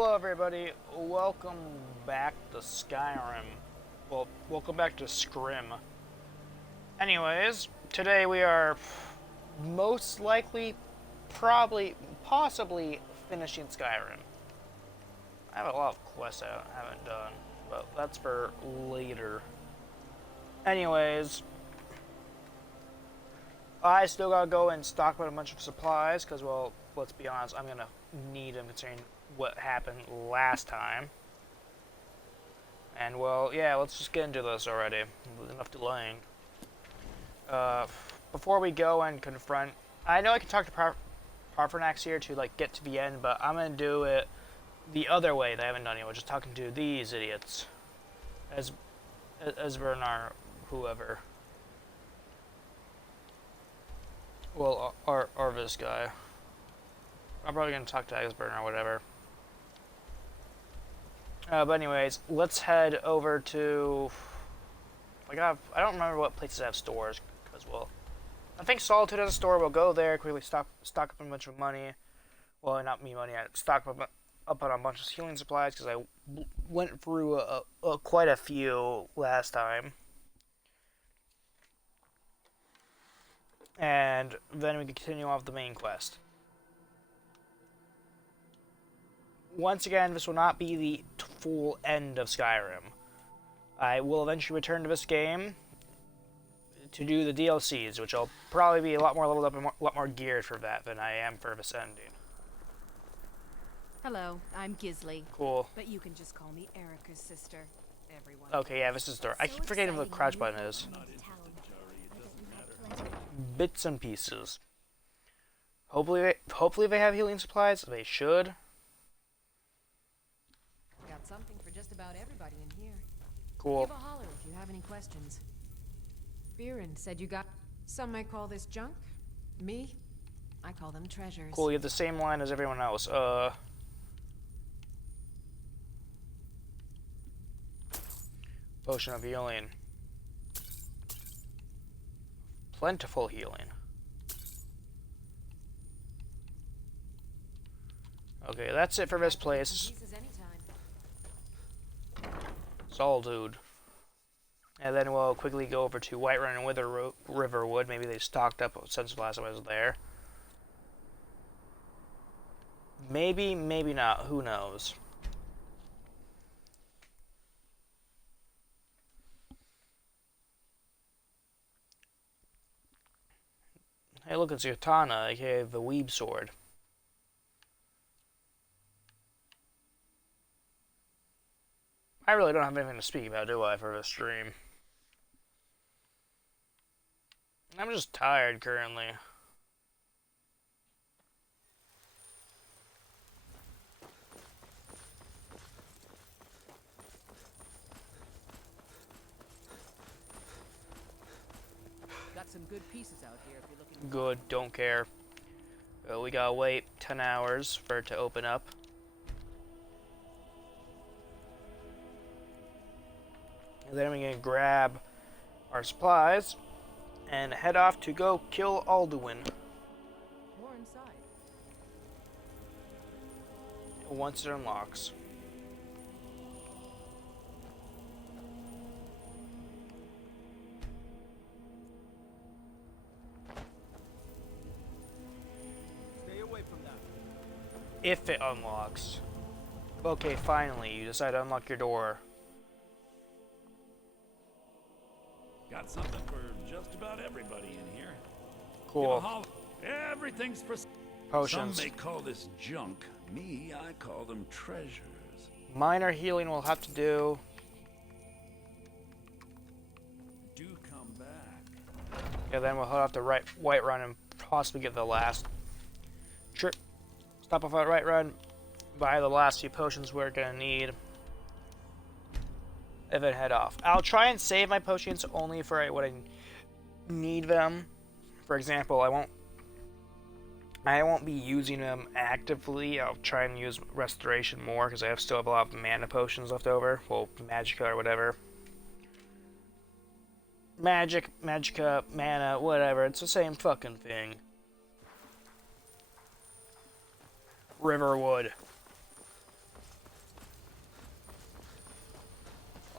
Hello everybody, welcome back to Skyrim. Well, welcome back to Scrim. Anyways, today we are most likely, probably, possibly finishing Skyrim. I have a lot of quests I haven't done, but that's for later. Anyways, I still gotta go and stock up a bunch of supplies, because, well, let's be honest, I'm gonna need them considering what happened last time. And, well, yeah, let's just get into this already. Enough delaying. Before we go and confront... I know I can talk to Parfernax here to, like, get to the end, but I'm gonna do it the other way that I haven't done yet, which is talking to these idiots. As Bernard, whoever. Well, or this guy. I'm probably gonna talk to Asburn or whatever. But anyways, let's head over to... I don't remember what places have stores, because, well... I think Solitude has a store. We'll go there, quickly stock up a bunch of money. Well, not me money, I stock up on a bunch of healing supplies, because I went through quite a few last time. And then we can continue off the main quest. Once again, this will not be the full end of Skyrim. I will eventually return to this game to do the DLCs, which I'll probably be a lot more leveled up and a lot more geared for that than I am for this ending. Hello, I'm Gisley. Cool. But you can just call me Erica's sister. Everyone. Okay, yeah, this is the... I keep forgetting what the crouch button is. Bits and pieces. Hopefully they have healing supplies. They should. Got something for just about everybody in here. Cool. Give a holler if you have any questions. Biren said you got... Some might call this junk. Me, I call them treasures. Cool, you have the same line as everyone else. Potion of healing. Plentiful healing. Okay, that's it for this place. Solitude. And then we'll quickly go over to Whiterun and Riverwood. Maybe they stocked up since the last time I was there. Maybe, maybe not. Who knows? Hey, look, it's Katana, aka the Weeb Sword. I really don't have anything to speak about, do I, for this stream? I'm just tired currently. Got some good pieces out here if you're looking. Good, don't care. We gotta wait 10 hours for it to open up. And then we're gonna grab our supplies and head off to go kill Alduin. More inside. Once it unlocks. Stay away from that. If it unlocks. Okay, finally, you decide to unlock your door. Got something for just about everybody in here. Cool. Everything's for Potions. Some may call this junk. Me, I call them treasures. Minor healing we'll have to do. Do come back. Yeah, then we'll head off to Whiterun and possibly get the last trip. Stop off at Whiterun, buy the last few potions we're gonna need, and then head off. I'll try and save my potions only for when I need them. For example, I won't be using them actively. I'll try and use Restoration more because I still have a lot of mana potions left over. Well, Magicka or whatever. Magicka, mana, whatever. It's the same fucking thing. Riverwood.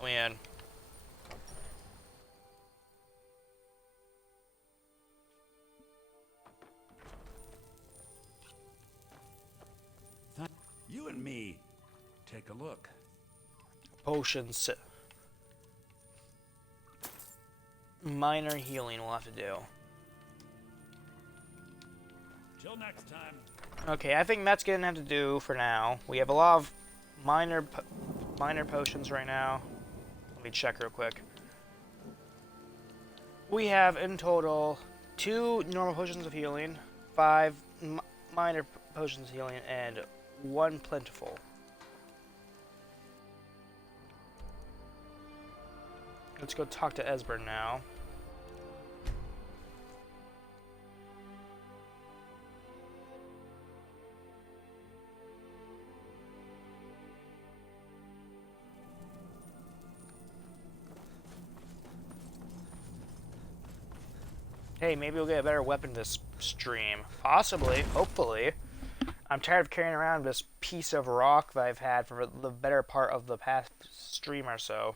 Let me in. You and me, take a look. Potions. Minor healing we'll have to do. Till next time. Okay, I think that's gonna have to do for now. We have a lot of minor potions right now. Let me check real quick. We have in total 2 normal potions of healing, 5 minor potions of healing, and 1 plentiful. Let's go talk to Esbern now. Hey, maybe we'll get a better weapon this stream. Possibly, hopefully. I'm tired of carrying around this piece of rock that I've had for the better part of the past stream or so.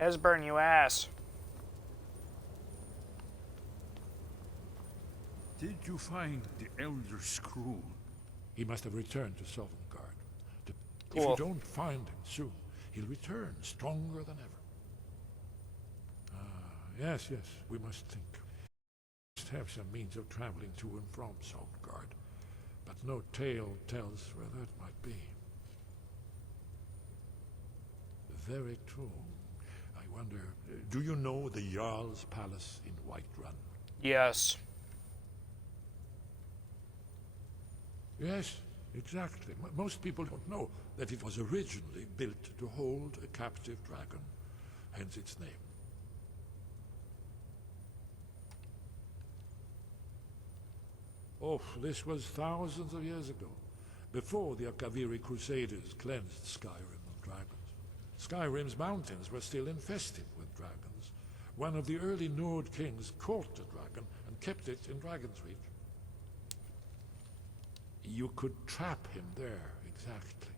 Esbern, you ass. Did you find the Elder Scroll? He must have returned to Sovngarde. If Cool. you don't find him soon, he'll return stronger than ever. Yes, we must think. We must have some means of traveling to and from Sovngarde, but no tale tells where that might be. Very true. I wonder, do you know the Jarl's palace in Whiterun? Yes. Yes, exactly. Most people don't know that it was originally built to hold a captive dragon, hence its name. Oh, this was thousands of years ago, before the Akaviri Crusaders cleansed Skyrim of dragons. Skyrim's mountains were still infested with dragons. One of the early Nord kings caught the dragon and kept it in Dragon's Reach. You could trap him there, exactly.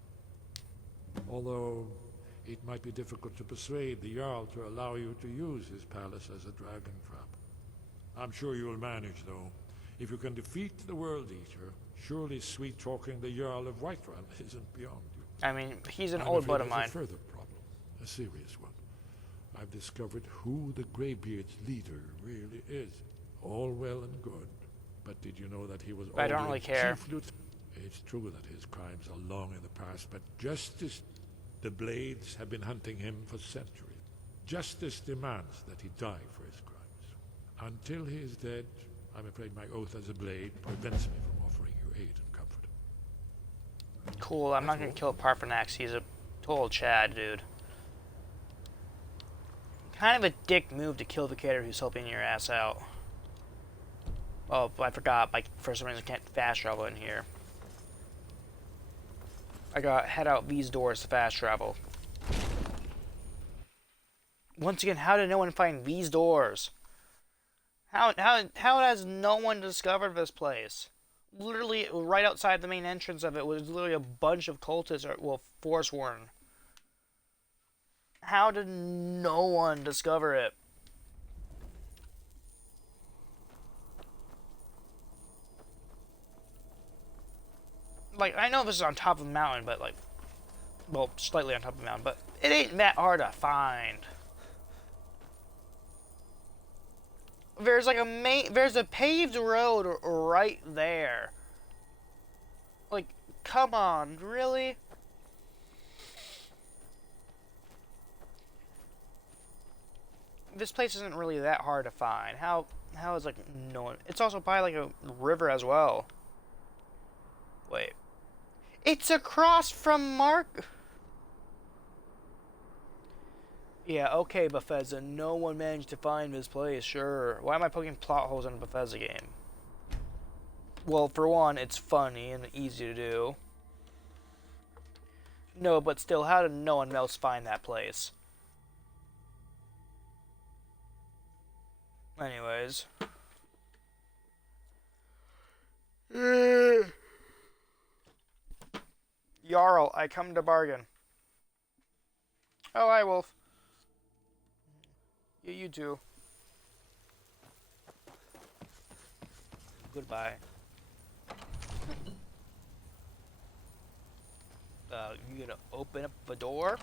Although, it might be difficult to persuade the Jarl to allow you to use his palace as a dragon trap. I'm sure you'll manage, though. If you can defeat the World Eater, surely sweet-talking the Jarl of Whiterun isn't beyond you. I mean, he's an I'm old afraid bud of there's mine. a further problem, a serious one. I've discovered who the Greybeard's leader really is. All well and good, but did you know that he was But I don't really care. Chief Lieutenant? It's true that his crimes are long in the past, but justice, the Blades have been hunting him for centuries. Justice demands that he die for his crimes. Until he is dead, I'm afraid my oath as a Blade prevents me from offering you aid and comfort. Cool, I'm not gonna kill Parthenax. He's a total Chad, dude. Kind of a dick move to kill the kidder who's helping your ass out. Oh, I forgot. Like, for some reason, I can't fast travel in here. I gotta head out these doors to fast travel. Once again, how did no one find these doors? How has no one discovered this place? Literally, right outside the main entrance of it was literally a bunch of cultists, or, well, Forsworn. How did no one discover it? Like, I know this is on top of the mountain, but like, well, slightly on top of the mountain, but it ain't that hard to find. There's like there's a paved road right there. Like, come on, really? This place isn't really that hard to find. How is like no one? It's also by like a river as well. Wait. It's across from Mark. Yeah, okay, Bethesda. No one managed to find this place, sure. Why am I poking plot holes in a Bethesda game? Well, for one, it's funny and easy to do. No, but still, how did no one else find that place? Anyways. Jarl, I come to bargain. Oh, hi, Wolf. Yeah, you too. Goodbye. You gonna open up the door?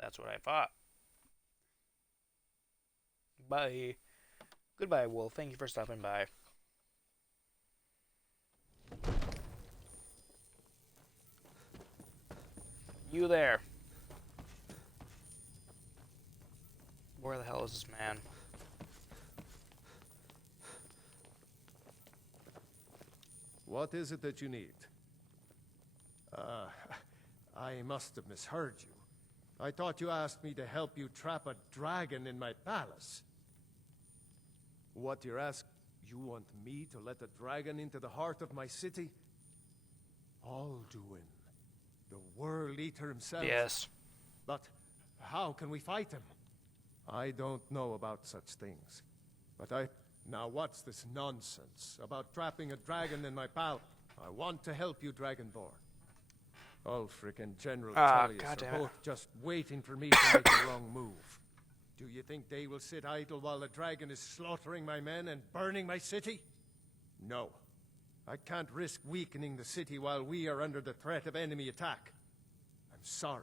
That's what I thought. Bye. Goodbye, Wolf. Thank you for stopping by. You there. Where the hell is this man? What is it that you need? I must have misheard you. I thought you asked me to help you trap a dragon in my palace. What you're asking, you want me to let a dragon into the heart of my city? Alduin, the World Eater himself. Yes. But how can we fight him? I don't know about such things. But Now what's this nonsense about trapping a dragon in my palace? I want to help you, Dragonborn. Ulfric and General Tullius are both just waiting for me to make the wrong move. Do you think they will sit idle while the dragon is slaughtering my men and burning my city? No. I can't risk weakening the city while we are under the threat of enemy attack. I'm sorry.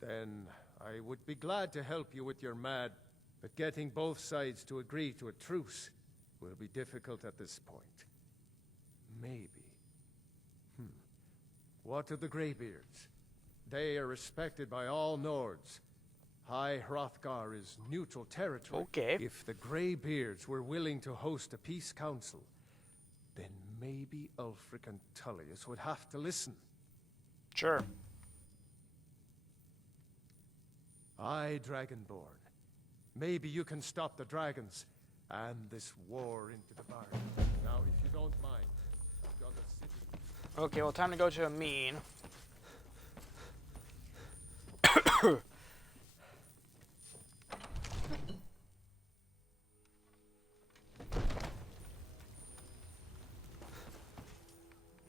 Then I would be glad to help you with your mad, but getting both sides to agree to a truce will be difficult at this point. Maybe. What of the Greybeards? They are respected by all Nords. High Hrothgar is neutral territory. Okay. If the Greybeards were willing to host a peace council, then maybe Ulfric and Tullius would have to listen. Sure. Aye, Dragonborn. Maybe you can stop the dragons and this war into the bargain. Now, if you don't mind, I've got a city. Okay, well, time to go to a mean.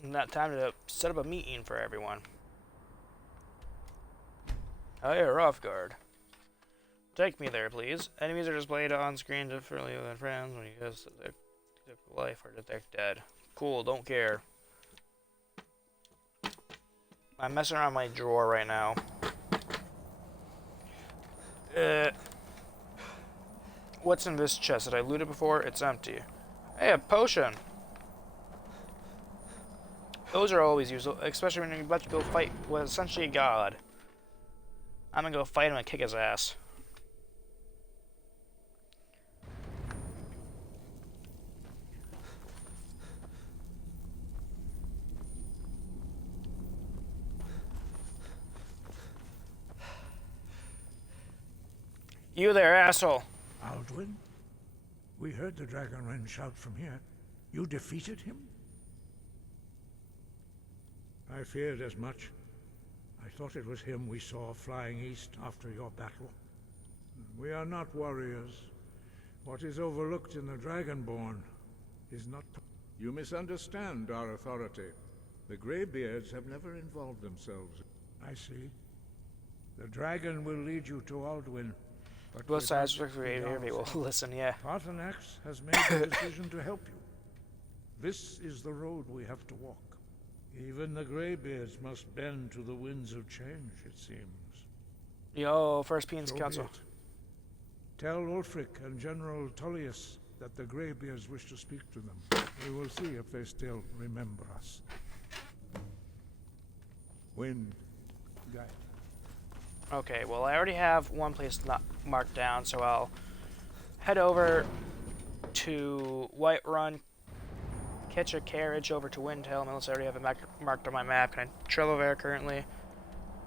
Not time to set up a meeting for everyone. Oh yeah, Hrothgar. Take me there, please. Enemies are displayed on screen differently than friends when you guess their life or detect dead. Cool, don't care. I'm messing around my drawer right now. What's in this chest? Did I loot it before? It's empty. Hey, a potion. Those are always useful, especially when you're about to go fight with essentially a god. I'm gonna go fight him and kick his ass. You there, asshole. Alduin? We heard the Dragonren shout from here. You defeated him? I feared as much. I thought it was him we saw flying east after your battle. We are not warriors. What is overlooked in the Dragonborn is not... You misunderstand our authority. The Greybeards have never involved themselves. I see. The dragon will lead you to Alduin. But Both sides will listen, yeah. Paarthurnax has made the decision to help you. This is the road we have to walk. Even the Greybeards must bend to the winds of change, it seems. Yo, First Peons So Council. be it. Tell Ulfric and General Tullius that the Greybeards wish to speak to them. We will see if they still remember us. Wind, guide. Okay, well, I already have one place not marked down, so I'll head over to Whiterun, catch a carriage over to Windhelm, unless I already have it marked on my map. Can I travel there currently?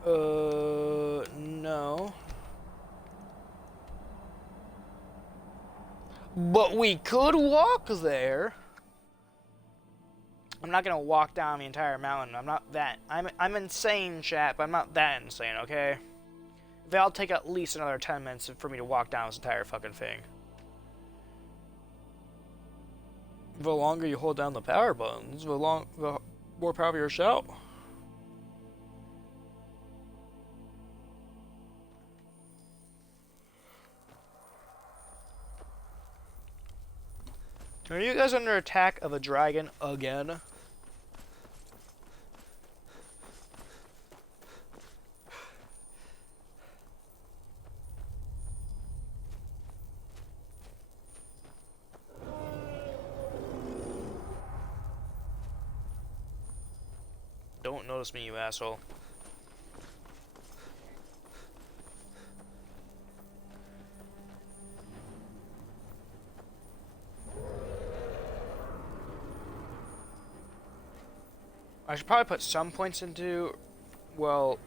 No. But we could walk there. I'm not gonna walk down the entire mountain. I'm not that. I'm insane, chat, but I'm not that insane, okay? That'll take at least another 10 minutes for me to walk down this entire fucking thing. The longer you hold down the power buttons, the more powerful your shout. Are you guys under attack of a dragon again? Don't notice me, you asshole. I should probably put some points into, well,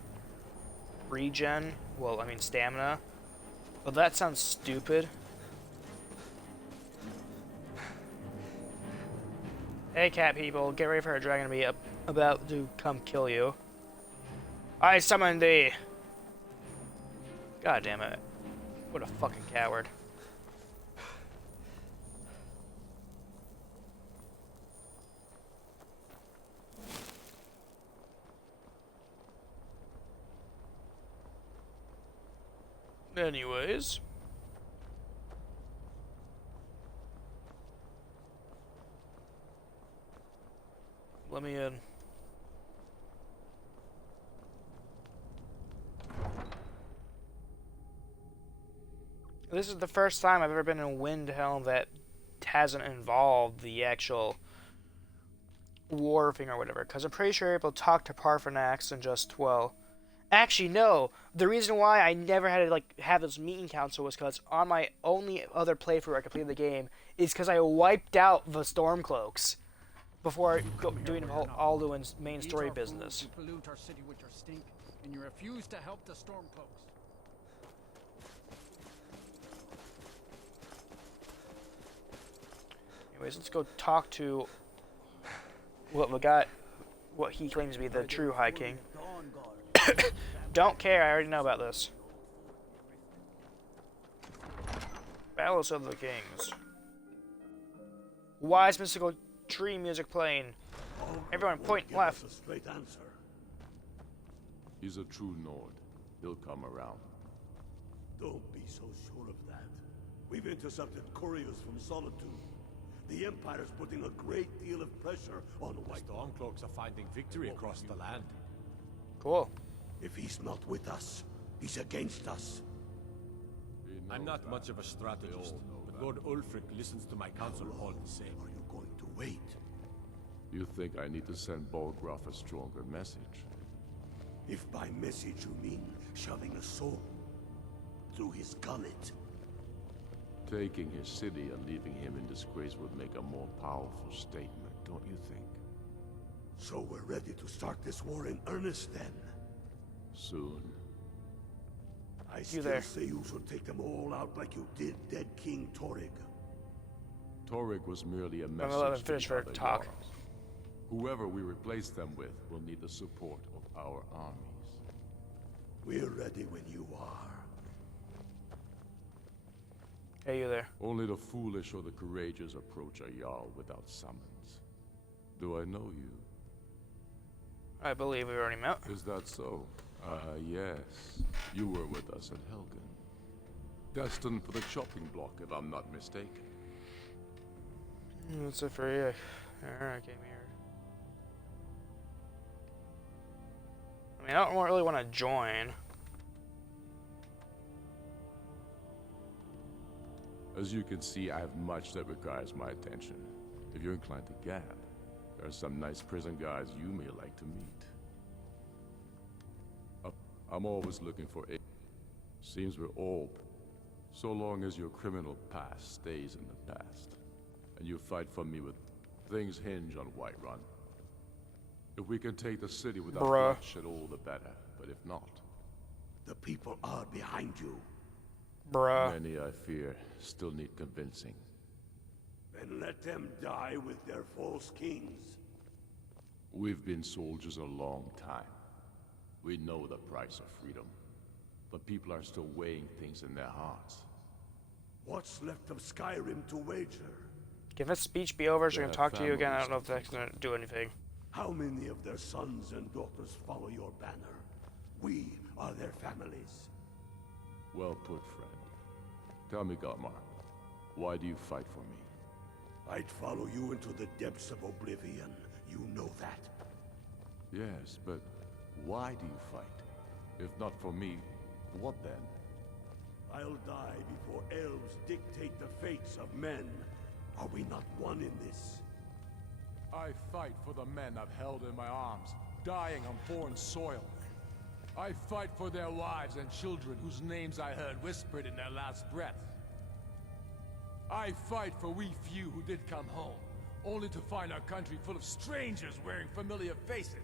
regen. Well, I mean stamina. But that sounds stupid. Hey, cat people, get ready for a dragon to be about to come kill you. I summon thee! God damn it. What a fucking coward. Anyways. Let me in. This is the first time I've ever been in a Windhelm that hasn't involved the actual war thing or whatever, because I'm pretty sure you're able to talk to Parthenax and just, well... Actually, no. The reason why I never had to have this meeting council was because on my only other playthrough I completed the game is because I wiped out the Stormcloaks before doing Alduin's main story business. You pollute our city with your stink, and you refuse to help the Stormcloaks. Anyways, let's go talk to what he claims to be the true High King. Don't care, I already know about this. Battles of the Kings. Wise mystical tree music playing. Everyone point left. A straight answer. He's a true Nord. He'll come around. Don't be so sure of that. We've intercepted couriers from Solitude. The Empire's putting a great deal of pressure on White. Stormcloaks are finding victory across the land. Cool. If he's not with us, he's against us. I'm not much of a strategist, but Lord Ulfric listens to my counsel all the same. Are you going to wait? You think I need to send Bolgraf a stronger message? If by message you mean shoving a sword through his gullet. Taking his city and leaving him in disgrace would make a more powerful statement, don't you think? So we're ready to start this war in earnest then? Soon. I still say you should take them all out like you did dead King Torrig. Torrig was merely a I'm message gonna let him finish to the for other talk. Jarls. Whoever we replace them with will need the support of our armies. We're ready when you are. Hey, you there. Only the foolish or the courageous approach a Jarl without summons. Do I know you? I believe we already met. Is that so? Yes. You were with us at Helgen. Destined for the chopping block, if I'm not mistaken. That's it for you. I came here. I mean, I don't really want to join. As you can see, I have much that requires my attention. If you're inclined to gab, there are some nice prison guards you may like to meet. I'm always looking for a... Seems we're all... So long as your criminal past stays in the past. And you fight for me with... Things hinge on Whiterun. If we can take the city without bloodshed, all the better. But if not... The people are behind you. Many, I fear, still need convincing. Then let them die with their false kings. We've been soldiers a long time. We know the price of freedom. But people are still weighing things in their hearts. What's left of Skyrim to wager? Can this speech be over so we can They talk have to you again? I don't know if families that's gonna do anything. How many of their sons and daughters follow your banner? We are their families. Well put, friend. Tell me, Galmar, why do you fight for me? I'd follow you into the depths of oblivion. You know that. Yes, but why do you fight? If not for me, what then? I'll die before elves dictate the fates of men. Are we not one in this? I fight for the men I've held in my arms, dying on foreign soil. I fight for their wives and children whose names I heard whispered in their last breath. I fight for we few who did come home, only to find our country full of strangers wearing familiar faces.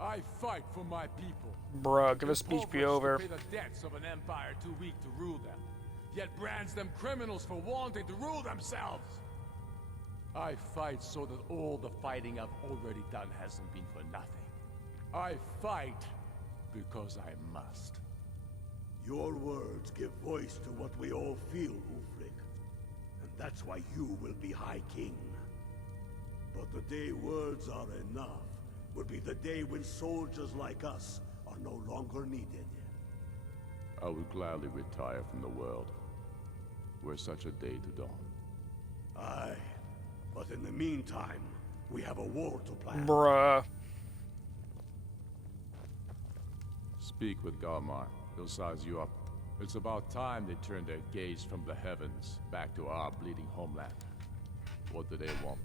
I fight for my people. Bruh, give a speech be over. To pay the debts of an empire too weak to rule them, yet brands them criminals for wanting to rule themselves. I fight so that all the fighting I've already done hasn't been for nothing. I fight because I must. Your words give voice to what we all feel, Ulfric. And that's why you will be High King. But the day words are enough will be the day when soldiers like us are no longer needed. I would gladly retire from the world, were such a day to dawn. Aye, but in the meantime, we have a war to plan. Bruh. Speak with Galmar. He'll size you up. It's about time they turned their gaze from the heavens back to our bleeding homeland. What do they want?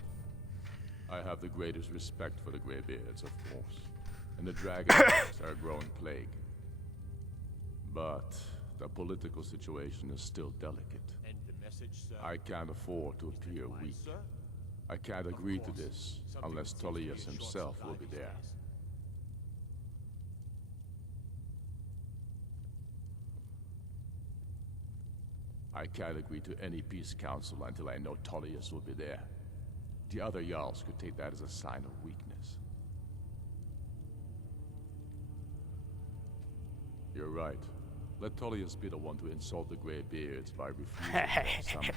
I have the greatest respect for the Greybeards, of course. And the dragons are a growing plague. But the political situation is still delicate. And the message, sir? I can't afford to appear weak. I can't agree to this unless Tullius himself will be there. I can't agree to any peace council until I know Tullius will be there. The other Jarls could take that as a sign of weakness. You're right. Let Tullius be the one to insult the Greybeards by refusing their summons.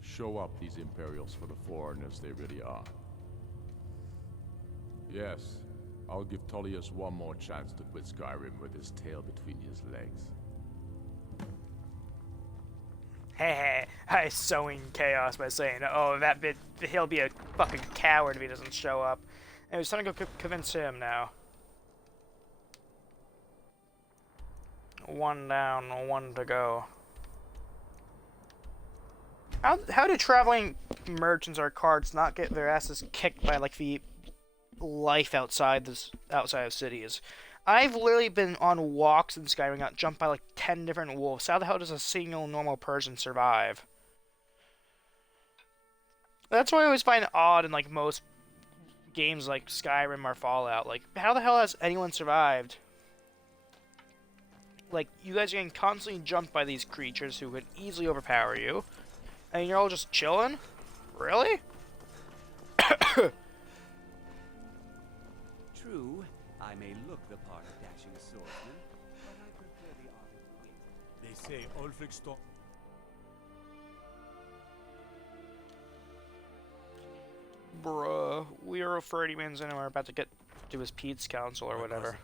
Show up these Imperials for the foreigners they really are. Yes, I'll give Tullius one more chance to quit Skyrim with his tail between his legs. Hey, I sowing chaos by saying, oh, that bit, he'll be a fucking coward if he doesn't show up. And it's time to go convince him now. One down, one to go. How do traveling merchants or carts not get their asses kicked by like the life outside of cities? I've literally been on walks in Skyrim, got jumped by like 10 different wolves. How the hell does a single normal person survive? That's what I always find odd in like most games like Skyrim or Fallout. Like, how the hell has anyone survived? Like, you guys are getting constantly jumped by these creatures who could easily overpower you. And you're all just chilling? Really? True, I may look the part of dashing swordsman, but I prefer the art of wit. They say Ulfric stop. Bruh, we are 30 minutes in and we're about to get to his Pete's Council or whatever.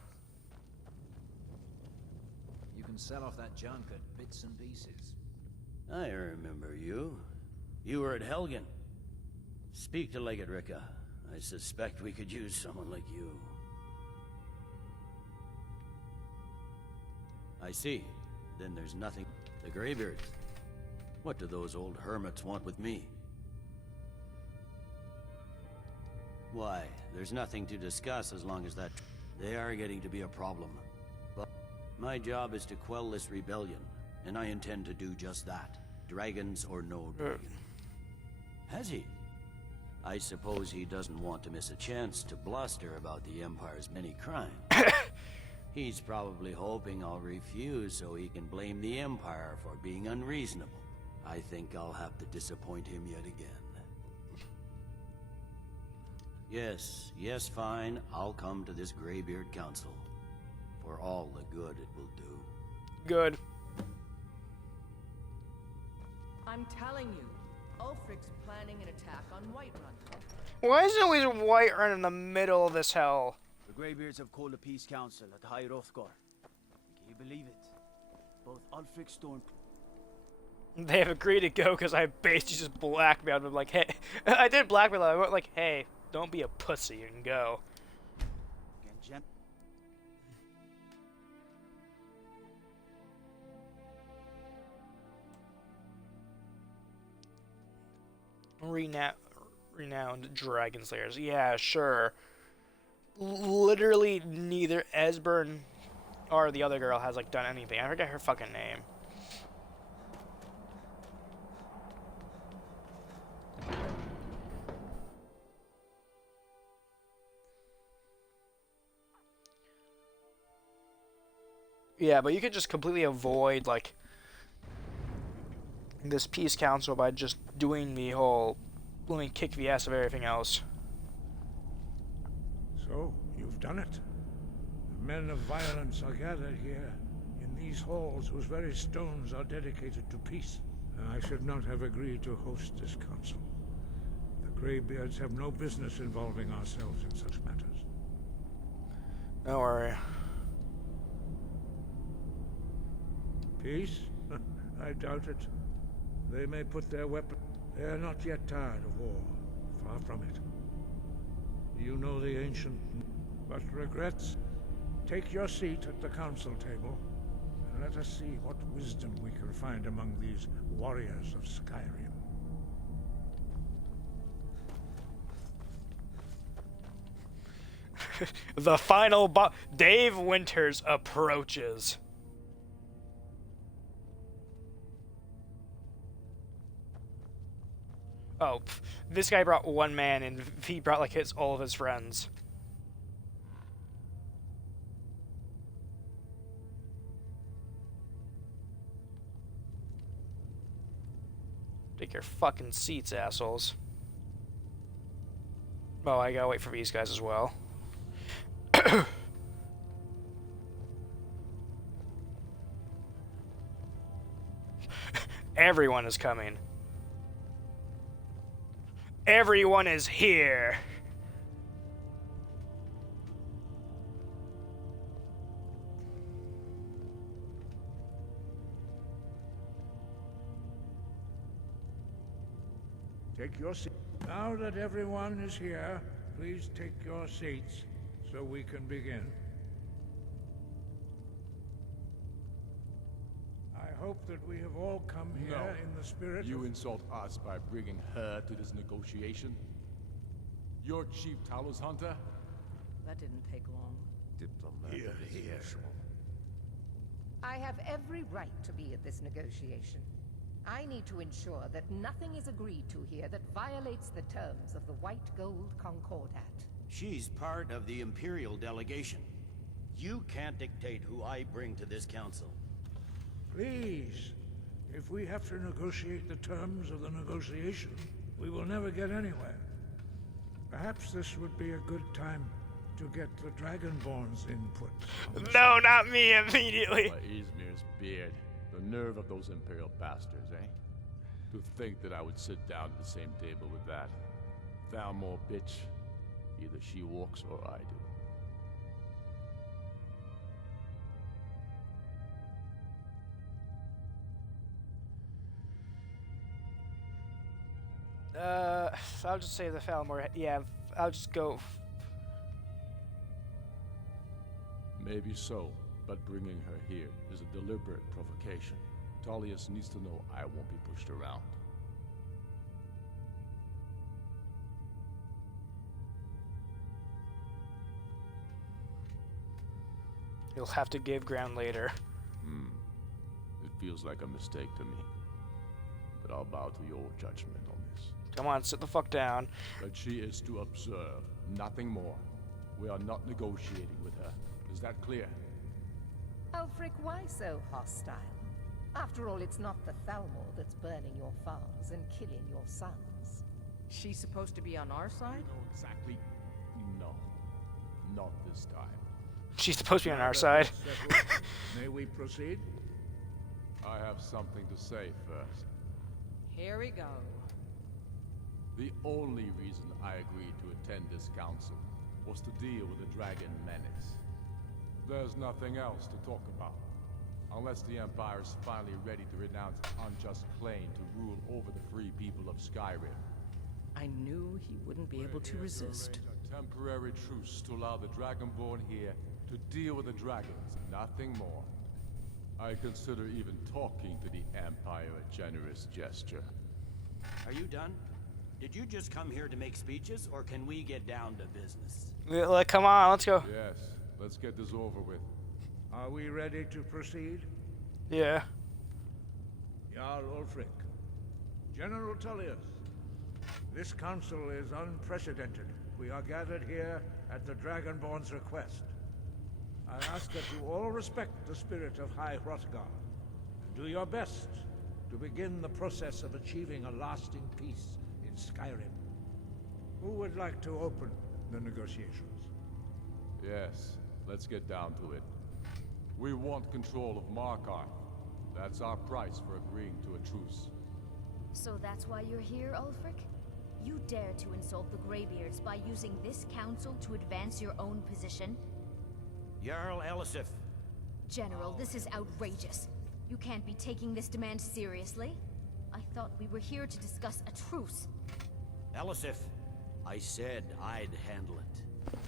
You can sell off that junk at bits and pieces. I remember you. You were at Helgen. Speak to Legate Ricka. I suspect we could use someone like you. I see. Then there's nothing. The Greybeards. What do those old hermits want with me? Why, there's nothing to discuss as long as that... They are getting to be a problem. But my job is to quell this rebellion, and I intend to do just that. Dragons or no dragon. Has he? I suppose he doesn't want to miss a chance to bluster about the Empire's many crimes. He's probably hoping I'll refuse so he can blame the Empire for being unreasonable. I think I'll have to disappoint him yet again. Yes, fine. I'll come to this Greybeard Council. For all the good it will do. Good. I'm telling you, Ulfric's planning an attack on Whiterun. Why is it always Whiterun in the middle of this hell? The Greybeards have called a peace council at High Hrothgar. Can you believe it? Both Ulfric Storm... They have agreed to go because I basically just blackmailed them. Like, hey, I did blackmail them. I went like, hey, don't be a pussy and go. Renowned dragon slayers. Yeah, sure. Literally neither Esbern or the other girl has like done anything. I forget her fucking name. Yeah, but you could just completely avoid like this peace council by just doing the whole let me kick the ass of everything else. So, you've done it. The men of violence are gathered here, in these halls whose very stones are dedicated to peace. And I should not have agreed to host this council. The Greybeards have no business involving ourselves in such matters. Don't worry. Peace? I doubt it. They may put their weapon... They are not yet tired of war. Far from it. You know the ancient... But regrets? Take your seat at the council table, and let us see what wisdom we can find among these warriors of Skyrim. The final Dave Winters approaches. Oh, this guy brought one man, and he brought like all of his friends. Take your fucking seats, assholes. Oh, I gotta wait for these guys as well. Everyone is coming. Everyone is here. Take your seat. Now that everyone is here, please take your seats so we can begin. I hope that we have all come here in the spirit You of... insult us by bringing her to this negotiation? You're Chief Talos Hunter? That didn't take long. Diplomatic as usual. I have every right to be at this negotiation. I need to ensure that nothing is agreed to here that violates the terms of the White Gold Concordat. She's part of the Imperial delegation. You can't dictate who I bring to this council. Please, if we have to negotiate the terms of the negotiation, we will never get anywhere. Perhaps this would be a good time to get the Dragonborn's input. No, not me immediately. By Izmir's beard. The nerve of those Imperial bastards, eh? To think that I would sit down at the same table with that. Thalmor bitch. Either she walks or I do. I'll just say the Falmor. Yeah, I'll just go. Maybe so, but bringing her here is a deliberate provocation. Tullius needs to know I won't be pushed around. You'll have to give ground later. It feels like a mistake to me. But I'll bow to your judgment on this. Come on, sit the fuck down. But she is to observe, nothing more. We are not negotiating with her. Is that clear? Ulfric, why so hostile? After all, it's not the Thalmor that's burning your farms and killing your sons. She's supposed to be on our side? No, exactly. No. Not this time. She's supposed to be on our side. May we proceed? I have something to say first. Here we go. The only reason I agreed to attend this council was to deal with the dragon menace. There's nothing else to talk about. Unless the Empire is finally ready to renounce its unjust claim to rule over the free people of Skyrim. I knew he wouldn't be able to resist. A temporary truce to allow the Dragonborn here to deal with the dragons, nothing more. I consider even talking to the Empire a generous gesture. Are you done? Did you just come here to make speeches, or can we get down to business? Yeah, come on, let's go. Yes, let's get this over with. Are we ready to proceed? Yeah. Jarl Ulfric, General Tullius, this council is unprecedented. We are gathered here at the Dragonborn's request. I ask that you all respect the spirit of High Hrothgar, and do your best to begin the process of achieving a lasting peace in Skyrim. Who would like to open the negotiations? Yes, let's get down to it. We want control of Markarth. That's our price for agreeing to a truce. So that's why you're here, Ulfric? You dare to insult the Greybeards by using this council to advance your own position? Jarl Elisif. General, this is outrageous. You can't be taking this demand seriously. I thought we were here to discuss a truce. Elisif, I said I'd handle it.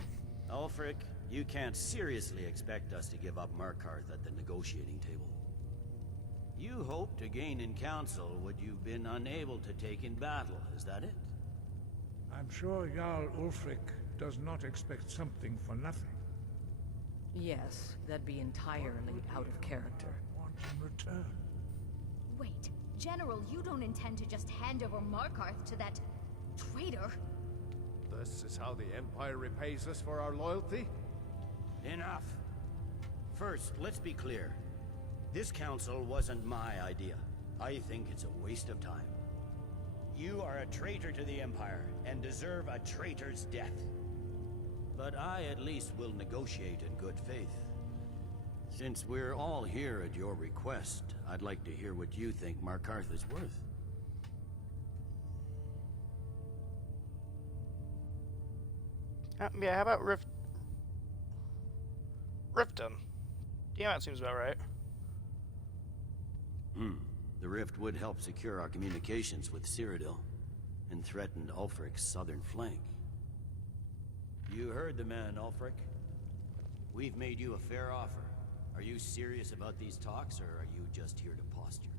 Ulfric, you can't seriously expect us to give up Markarth at the negotiating table. You hoped to gain in council what you've been unable to take in battle, is that it? I'm sure Jarl Ulfric does not expect something for nothing. Yes, that'd be entirely out of character. Want in return? Wait, General, you don't intend to just hand over Markarth to that traitor? This is how the Empire repays us for our loyalty? Enough. First, let's be clear. This council wasn't my idea. I think it's a waste of time. You are a traitor to the Empire, and deserve a traitor's death. But I at least will negotiate in good faith. Since we're all here at your request, I'd like to hear what you think Markarth is worth. Yeah, how about Riften? Yeah, that seems about right. The rift would help secure our communications with Cyrodiil, and threatened Ulfric's southern flank. You heard the man, Ulfric. We've made you a fair offer. Are you serious about these talks, or are you just here to posture?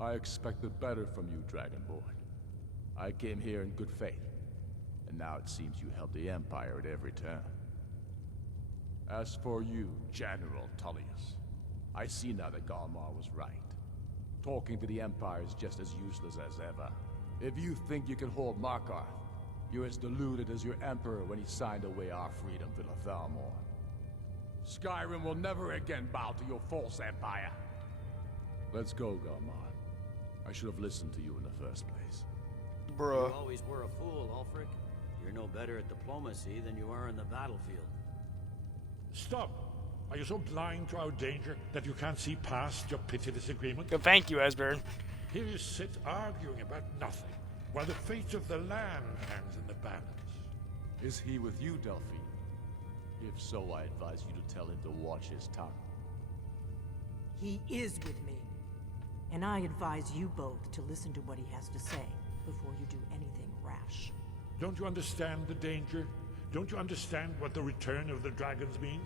I expected better from you, Dragonborn. I came here in good faith, and now it seems you help the Empire at every turn. As for you, General Tullius, I see now that Galmar was right. Talking to the Empire is just as useless as ever. If you think you can hold Markarth, you're as deluded as your Emperor when he signed away our freedom to the Thalmor. Skyrim will never again bow to your false empire. Let's go, Galmar. I should have listened to you in the first place. Bruh. You always were a fool, Ulfric. You're no better at diplomacy than you are in the battlefield. Stop! Are you so blind to our danger that you can't see past your pitiless agreement? Thank you, Esbern. Here you sit arguing about nothing, while the fate of the land hangs in the balance. Is he with you, Delphine? If so, I advise you to tell him to watch his tongue. He is with me. And I advise you both to listen to what he has to say before you do anything rash. Don't you understand the danger? Don't you understand what the return of the dragons means?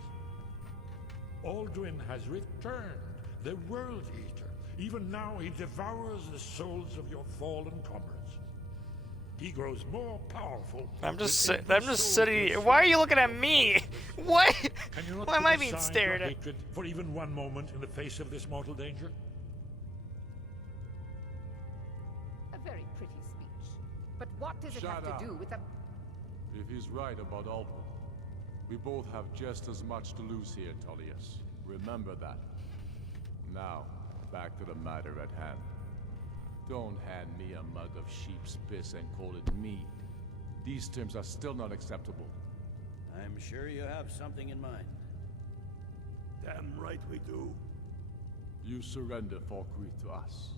Alduin has returned, the World Eater. Even now he devours the souls of your fallen comrades. He grows more powerful. I'm just sitting here. Why are you looking at me? What? Can you not Why am I put being aside stared your at? hatred for even one moment in the face of this mortal danger? A very pretty speech. But what does it have to do with a... If he's right about Alduin, we both have just as much to lose here, Tullius. Remember that. Now, back to the matter at hand. Don't hand me a mug of sheep's piss and call it mead. These terms are still not acceptable. I'm sure you have something in mind. Damn right we do. You surrender Falkreath to us.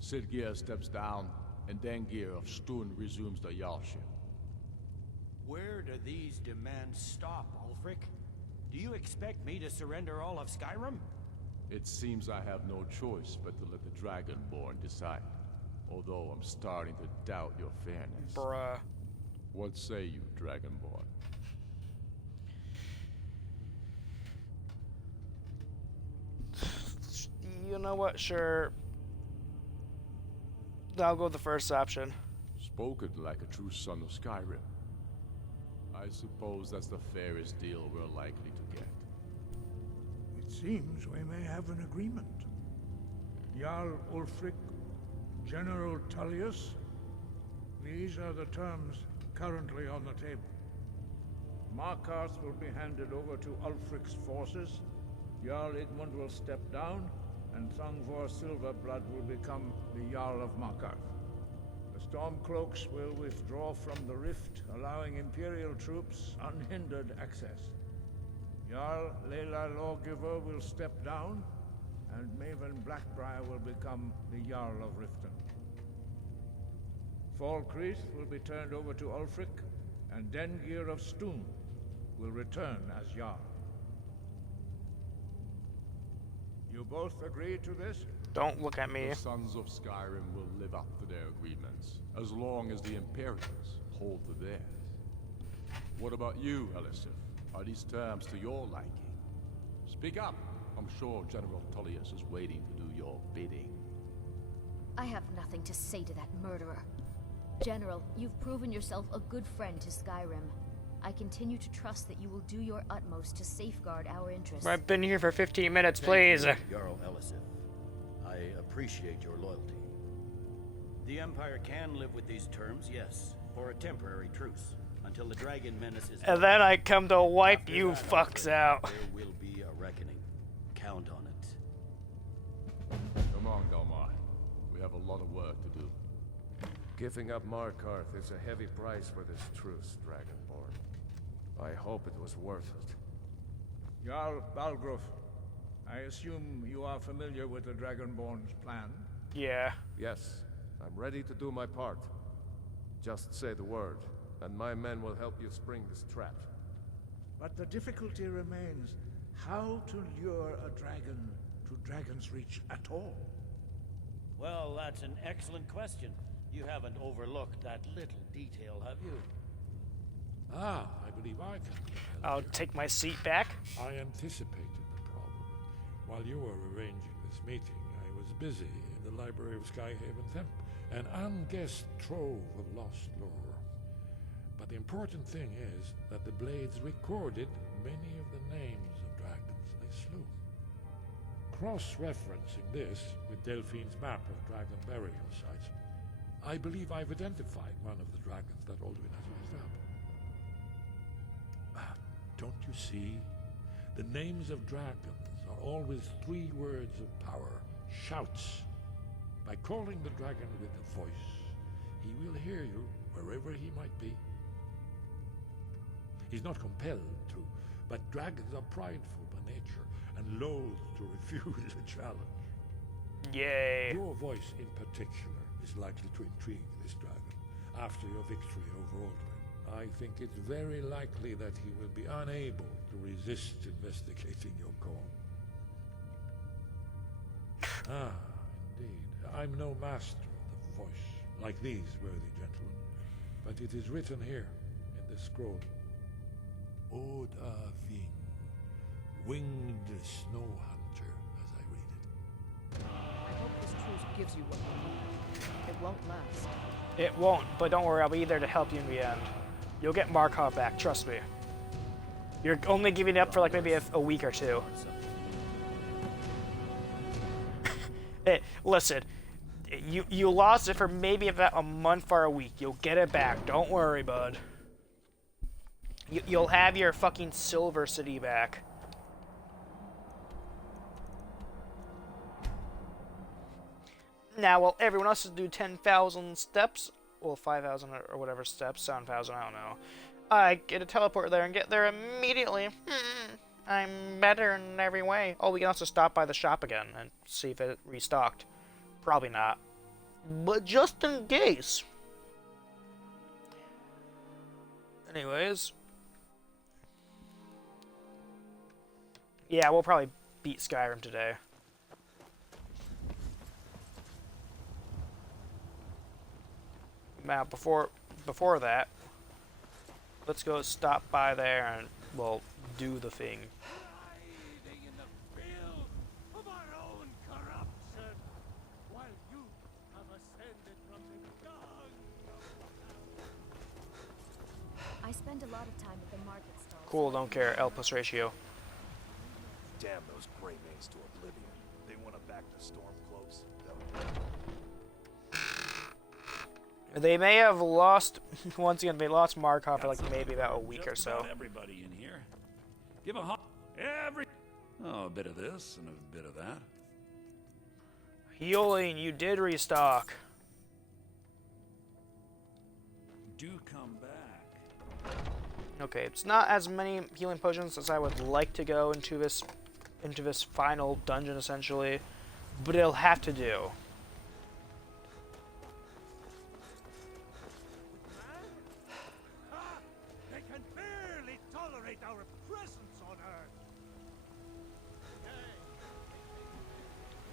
Sidgeir steps down, and Dengir of Stun resumes the Jarlship. Where do these demands stop, Ulfric? Do you expect me to surrender all of Skyrim? It seems I have no choice but to let the Dragonborn decide. Although I'm starting to doubt your fairness. Bruh. What say you, Dragonborn? You know what? Sure. I'll go with the first option. Spoken like a true son of Skyrim. I suppose that's the fairest deal we're likely to get. It seems we may have an agreement. Jarl Ulfric, General Tullius, these are the terms currently on the table. Markarth will be handed over to Ulfric's forces, Jarl Igmund will step down, and Thangvor Silverblood will become the Jarl of Markarth. The Stormcloaks will withdraw from the rift, allowing Imperial troops unhindered access. Jarl Layla Lawgiver will step down, and Maven Blackbriar will become the Jarl of Riften. Falkreath will be turned over to Ulfric, and Dengir of Stun will return as Jarl. You both agree to this? Don't look at me. The Sons of Skyrim will live up to their agreements, as long as the Imperials hold to theirs. What about you, Elisif? Are these terms to your liking? Speak up! I'm sure General Tullius is waiting to do your bidding. I have nothing to say to that murderer. General, you've proven yourself a good friend to Skyrim. I continue to trust that you will do your utmost to safeguard our interests. I've been here for 15 minutes, please. Thank you, Jarl Elisif. I appreciate your loyalty. The Empire can live with these terms, yes, for a temporary truce, until the dragon menace is... And then I come to wipe After you that, fucks out. There will be a reckoning. Count on it. Come on, Dalmar. We have a lot of work to do. Giving up Markarth is a heavy price for this truce, Dragonborn. I hope it was worth it. Jarl Balgruuf, I assume you are familiar with the Dragonborn's plan? Yeah. Yes, I'm ready to do my part. Just say the word, and my men will help you spring this trap. But the difficulty remains how to lure a dragon to Dragon's Reach at all. Well, that's an excellent question. You haven't overlooked that little detail, have you? Ah, I believe I can help I'll you. take my seat back. I anticipated the problem. While you were arranging this meeting, I was busy in the library of Skyhaven Temp, an unguessed trove of lost lore. But the important thing is that the blades recorded many of the names of dragons they slew. Cross-referencing this with Delphine's map of dragon burial sites, I believe I've identified one of the dragons that Alduin has raised up. Don't you see? The names of dragons are always 3 words of power, shouts. By calling the dragon with a voice, he will hear you wherever he might be. He's not compelled to, but dragons are prideful by nature and loath to refuse a challenge. Yay. Your voice in particular is likely to intrigue this dragon after your victory over Alduin. I think it's very likely that he will be unable to resist investigating your call. Ah, indeed. I'm no master of the voice, like these worthy gentlemen, but it is written here in this scroll. Oda Ving, winged snow hunter, as I read it. I hope this truce gives you what you need. It won't last. It won't, but don't worry, I'll be there to help you in the end. You'll get Markarth back, trust me. You're only giving it up for like maybe a week or 2. Hey, listen, you lost it for maybe about a month or a week. You'll get it back, don't worry, bud. You'll have your fucking Silver City back. Now, while everyone else is do 10,000 steps, well, 5,000 or whatever steps, 7,000, I don't know. I get a teleport there and get there immediately. I'm better in every way. Oh, we can also stop by the shop again and see if it restocked. Probably not. But just in case. Anyways. Yeah, we'll probably beat Skyrim today. Now, before that, let's go stop by there and, well, do the thing. I spend a lot of time at the market stall. Cool, don't care. L plus ratio. Damn those gray mains to oblivion. They want to back the storm close. They may have lost, once again, they lost Markov for like maybe about a week or so. Everybody in here. Give a a bit of this and a bit of that. Healing, you did restock. Do come back. Okay, it's not as many healing potions as I would like to go into this final dungeon essentially, but it'll have to do. They can barely tolerate our presence on Earth.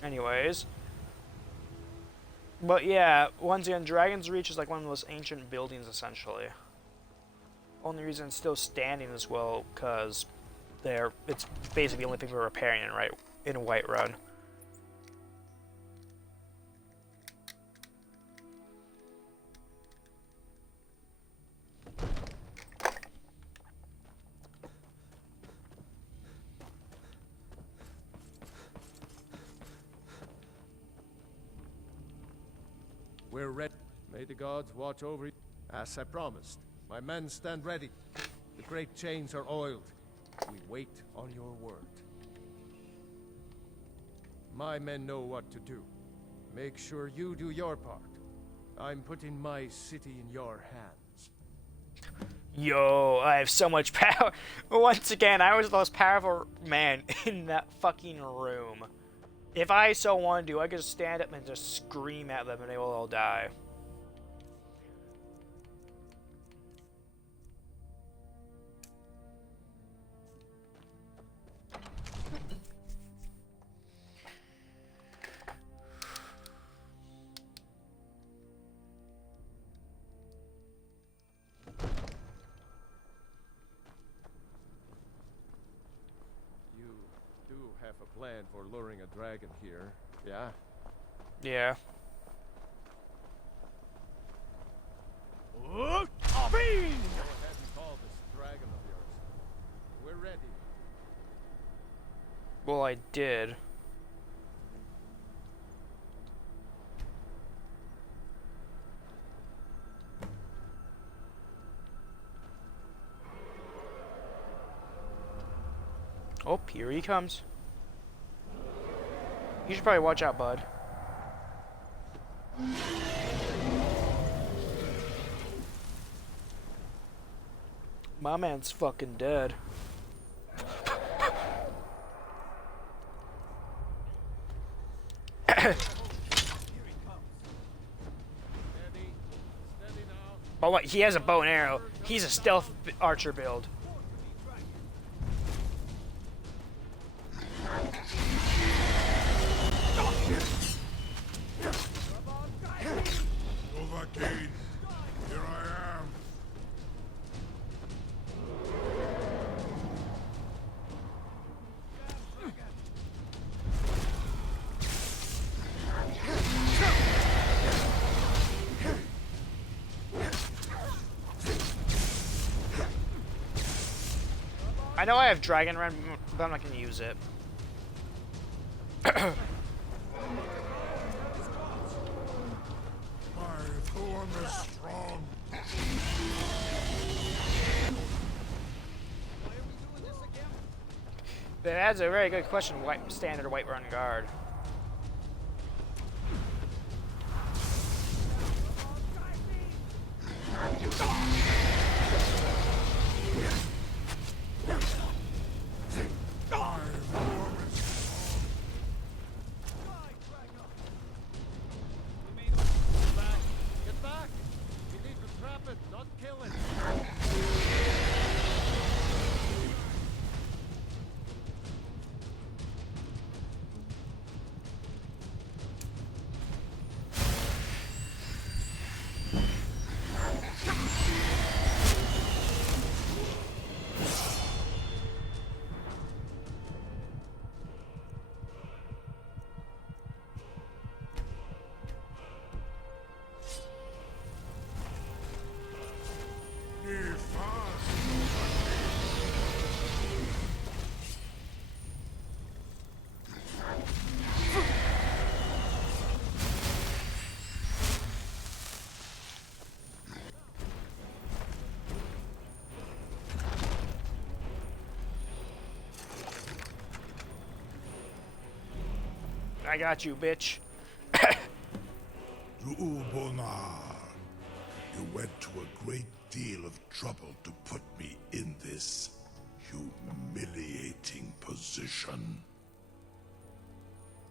Anyways. But yeah, once again, Dragon's Reach is like one of the most ancient buildings essentially. Only reason it's still standing as well, because it's basically the only thing we're repairing in Whiterun. We're ready. May the gods watch over you. As I promised, my men stand ready. The great chains are oiled. We wait on your word. My men know what to do. Make sure you do your part. I'm putting my city in your hands. Yo, I have so much power. Once again, I was the most powerful man in that fucking room. If I so wanted to, I could just stand up and just scream at them and they will all die. Have a plan for luring a dragon here, yeah? Yeah. Go ahead and call this dragon of yours. We're ready. Well, I did. Oh, here he comes. You should probably watch out, bud. My man's fucking dead. Oh, what? He has a bow and arrow. He's a stealth archer build. Novacaine, here I am. I know I have Dragon Run, but I'm not going to use it. My form is strong. That's a very good question, standard Whiterun guard. I got you, bitch. Bonar, you went to a great deal of trouble to put me in this humiliating position.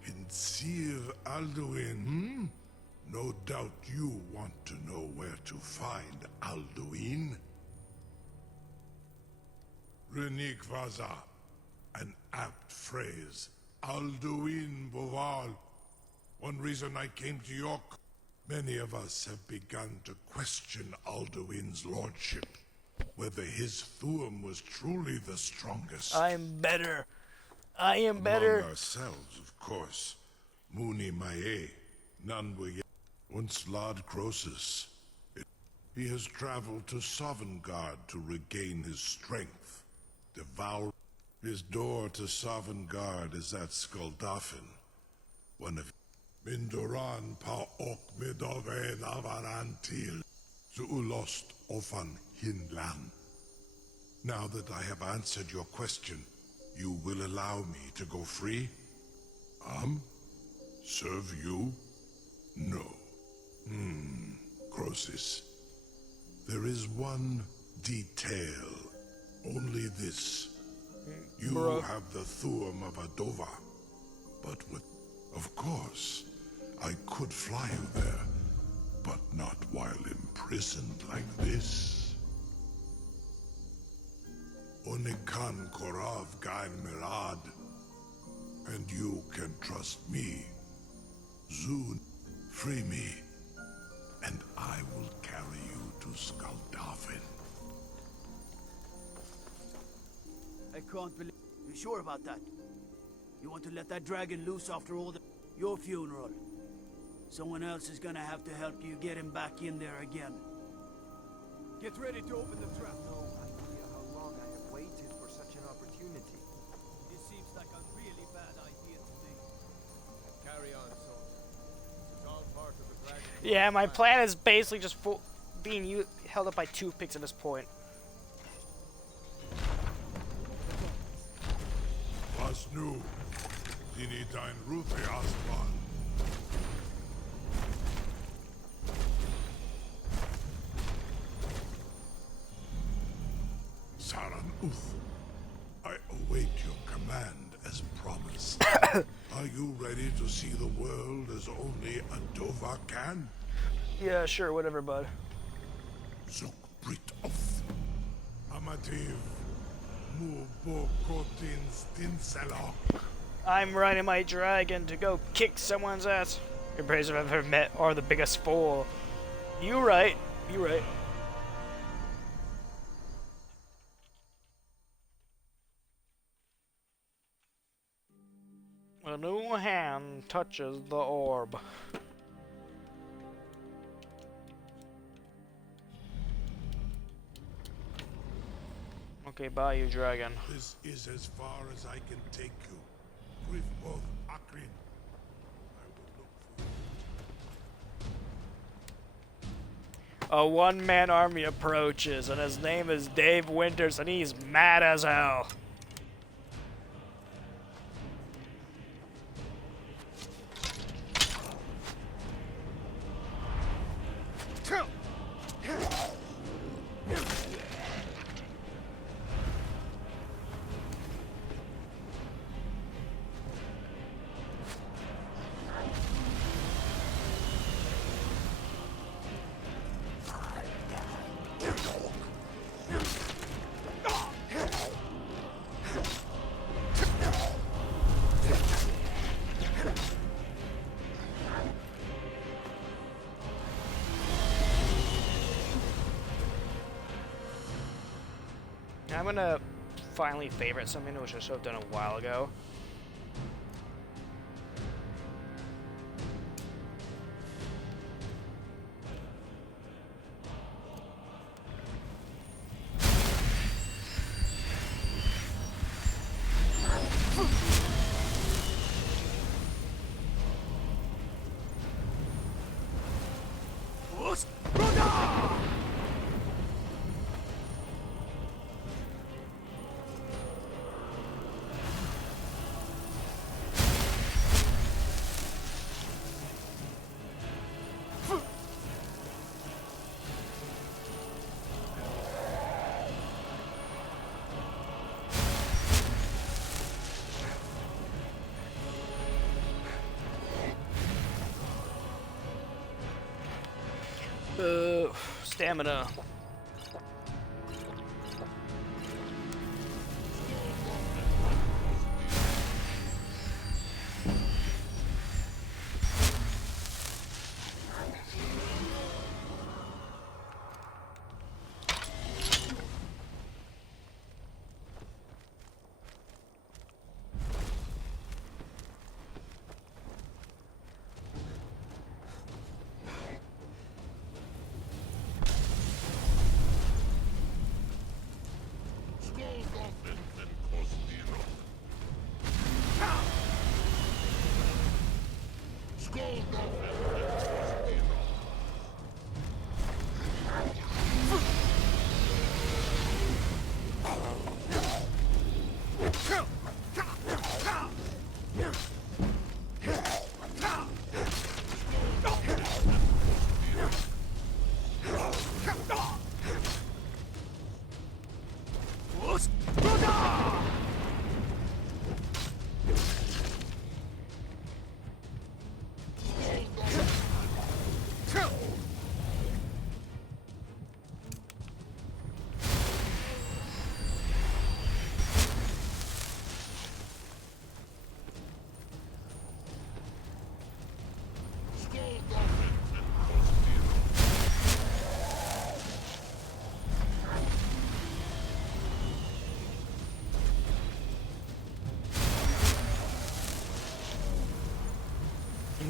In Sir Alduin, No doubt you want to know where to find Alduin. Renik Vaza, an apt phrase. Alduin Boval. One reason I came to York. Many of us have begun to question Alduin's lordship. Whether his Thuum was truly the strongest. I am better. I am better. Among ourselves, of course. Muni Mae, Nanbuye, once Lord Croesus. He has traveled to Sovngarde to regain his strength. Devour. His door to Sovngarde is at Skuldafn. One of Mindoran pa ok midove navarantil. Zuulost ofan hinlan. Now that I have answered your question, you will allow me to go free? Serve you? No. Croesus. There is one detail. Only this. You have the Thuum of Adova. But with... Of course, I could fly you there, but not while imprisoned like this. Onikan Korav Gain Mirad. And you can trust me. Zun, free me, and I will carry you to Skuldafn. I can't believe... You sure about that? You want to let that dragon loose after all the... Your funeral? Someone else is gonna have to help you get him back in there again. Get ready to open the trap. No idea how long I have waited for such an opportunity. It seems like a really bad idea to me. Carry on, soldier. It's all part of the dragon. Yeah, my plan is basically just being held up by toothpicks at this point. Was nu, dini dein Rufe Aspan. Saran Uth, I await your command as promised. Are you ready to see the world as only Adova can? Yeah, sure, whatever, bud. Zuk Brit Oth, Amativ, Mubo Kotin Stinselok. I'm riding my dragon to go kick someone's ass. Your braves I've ever met are the biggest fool. You right. You right. A new hand touches the orb. Okay, bye, you dragon. This is as far as I can take you. Grifboth Akrin. A one-man army approaches, and his name is Dave Winters, and he's mad as hell. I'm gonna finally favorite something which I should have done a while ago. Stamina.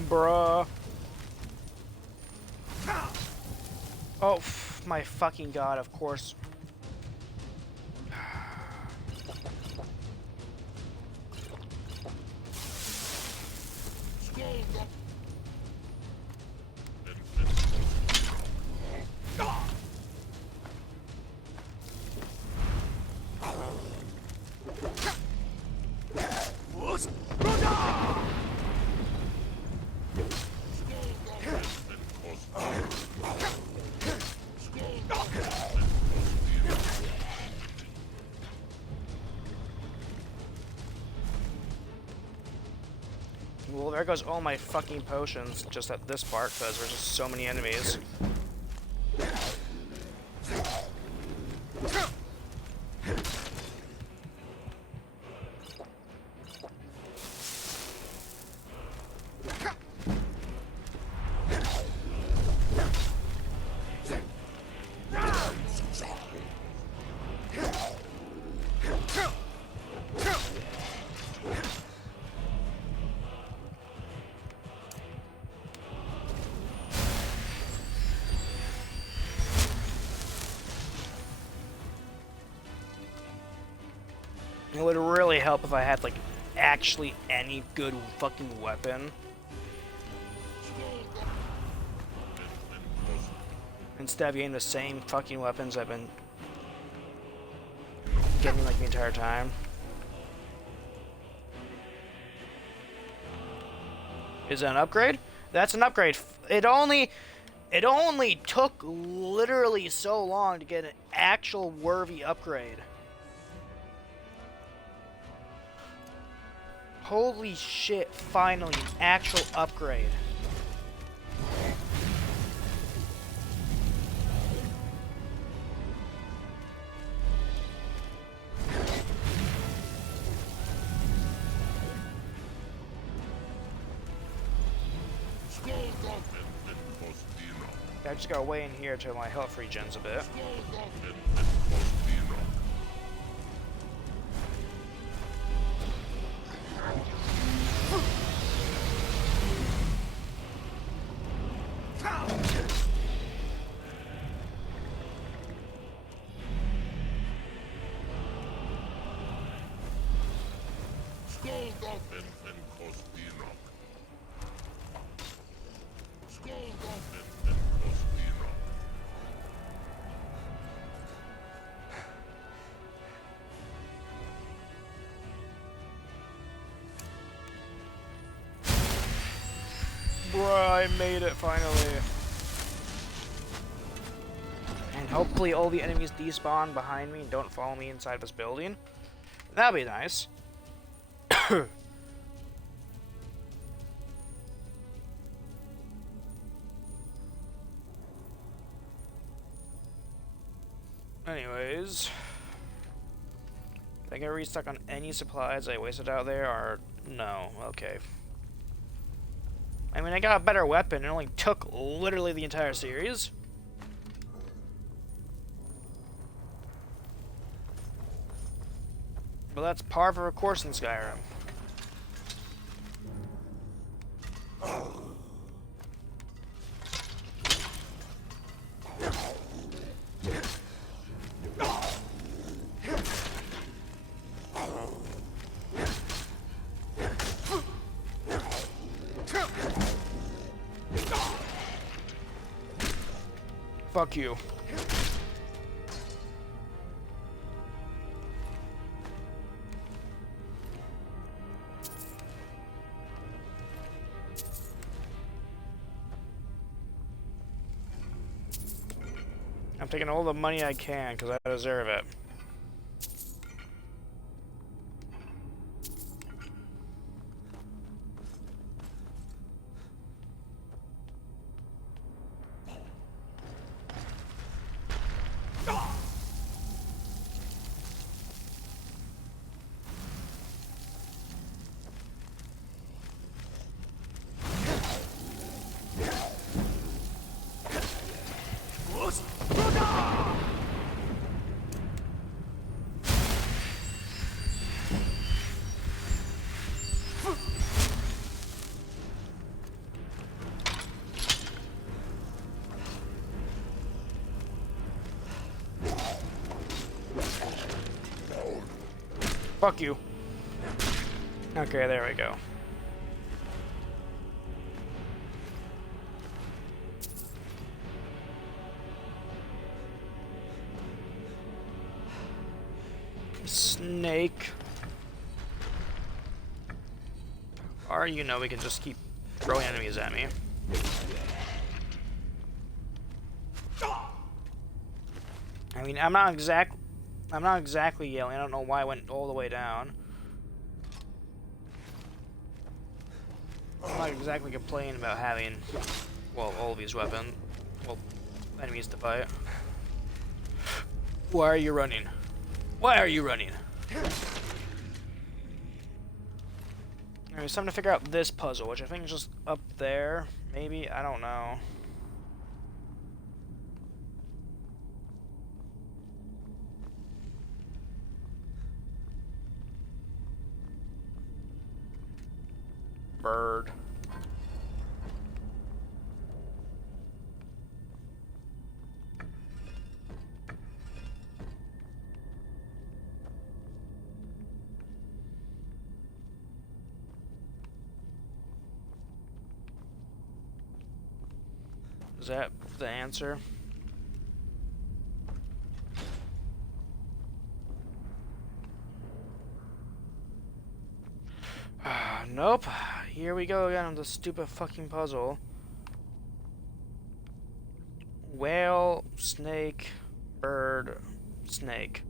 Bruh. Oh, my fucking god, of course. Well, there goes all my fucking potions just at this part, because there's just so many enemies. It would really help if I had, like, actually any good fucking weapon. Instead of getting the same fucking weapons I've been getting, like, the entire time. Is that an upgrade? That's an upgrade. It only took literally so long to get an actual worthy upgrade. Holy shit, finally, an actual upgrade. I just gotta wait in here till my health regens a bit. Bruh, I made it finally. And hopefully all the enemies despawn behind me and don't follow me inside this building. That'd be nice. Anyways, did I get restuck on any supplies I wasted out there, or no? Okay. I mean, I got a better weapon. It only took literally the entire series. But that's par for a course in Skyrim. Fuck you. I'm taking all the money I can because I deserve it. Fuck you. Okay, there we go. Snake. Or, you know, we can just keep throwing enemies at me. I mean, I'm not exactly yelling. I don't know why I went all the way down. I'm not exactly complaining about having, well, all of these weapons, well, enemies to fight. Why are you running? Why are you running? Anyway, it's time to figure out this puzzle, which I think is just up there. Maybe? I don't know. Bird. Is that the answer? Nope. Here we go again on the stupid fucking puzzle. Whale, snake, bird, snake.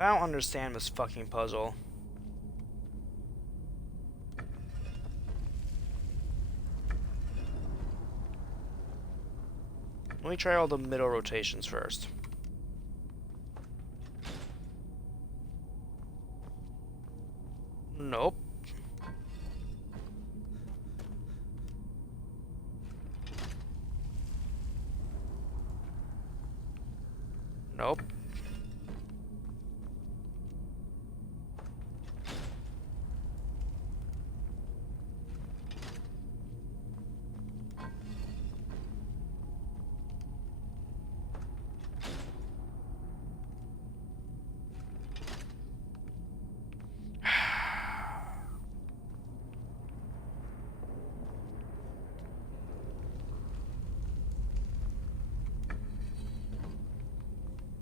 I don't understand this fucking puzzle. Let me try all the middle rotations first. Nope. Nope.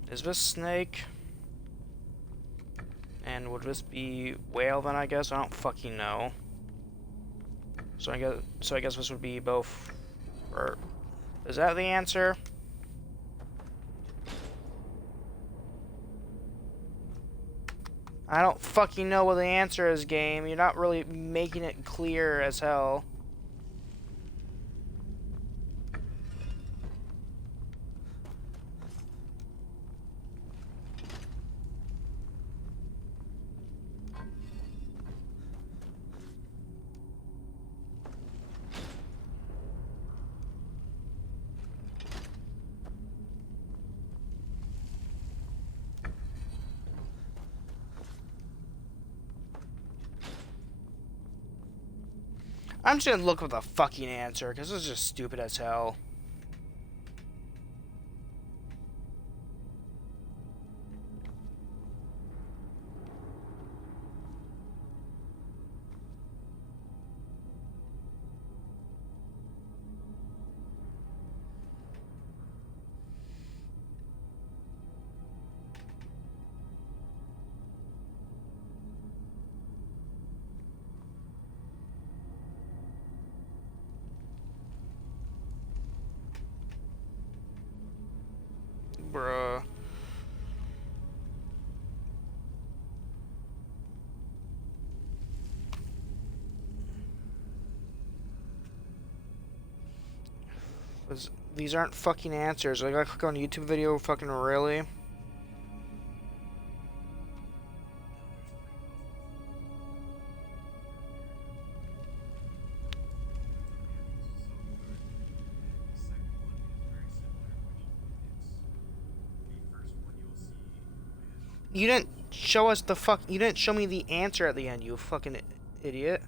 Is this snake? And would this be whale then, I guess? I don't fucking know. So I guess this would be both. Or is that the answer? I don't fucking know what the answer is, game. You're not really making it clear as hell. I'm just gonna look for the fucking answer, because this is just stupid as hell. Bruh. These aren't fucking answers. I gotta click on a YouTube video, fucking really? You didn't show us the fuck. You didn't show me the answer at the end, you fucking idiot.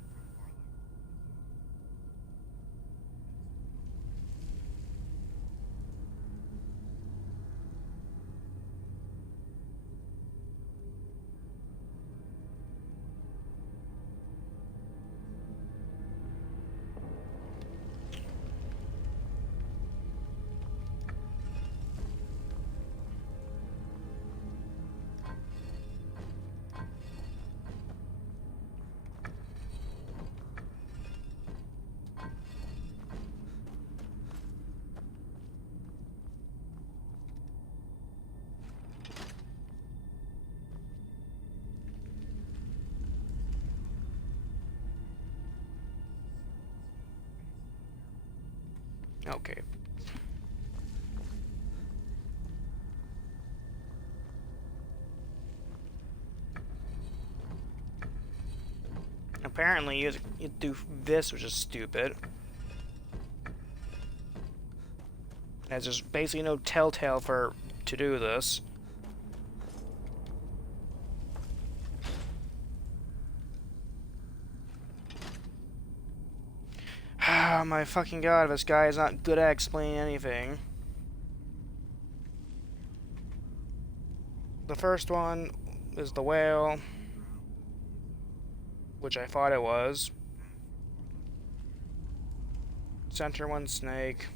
Okay. Apparently, you do this, which is stupid. There's just basically no telltale to do this. Oh my fucking god, this guy is not good at explaining anything. The first one is the whale, which I thought it was. Center one, snake.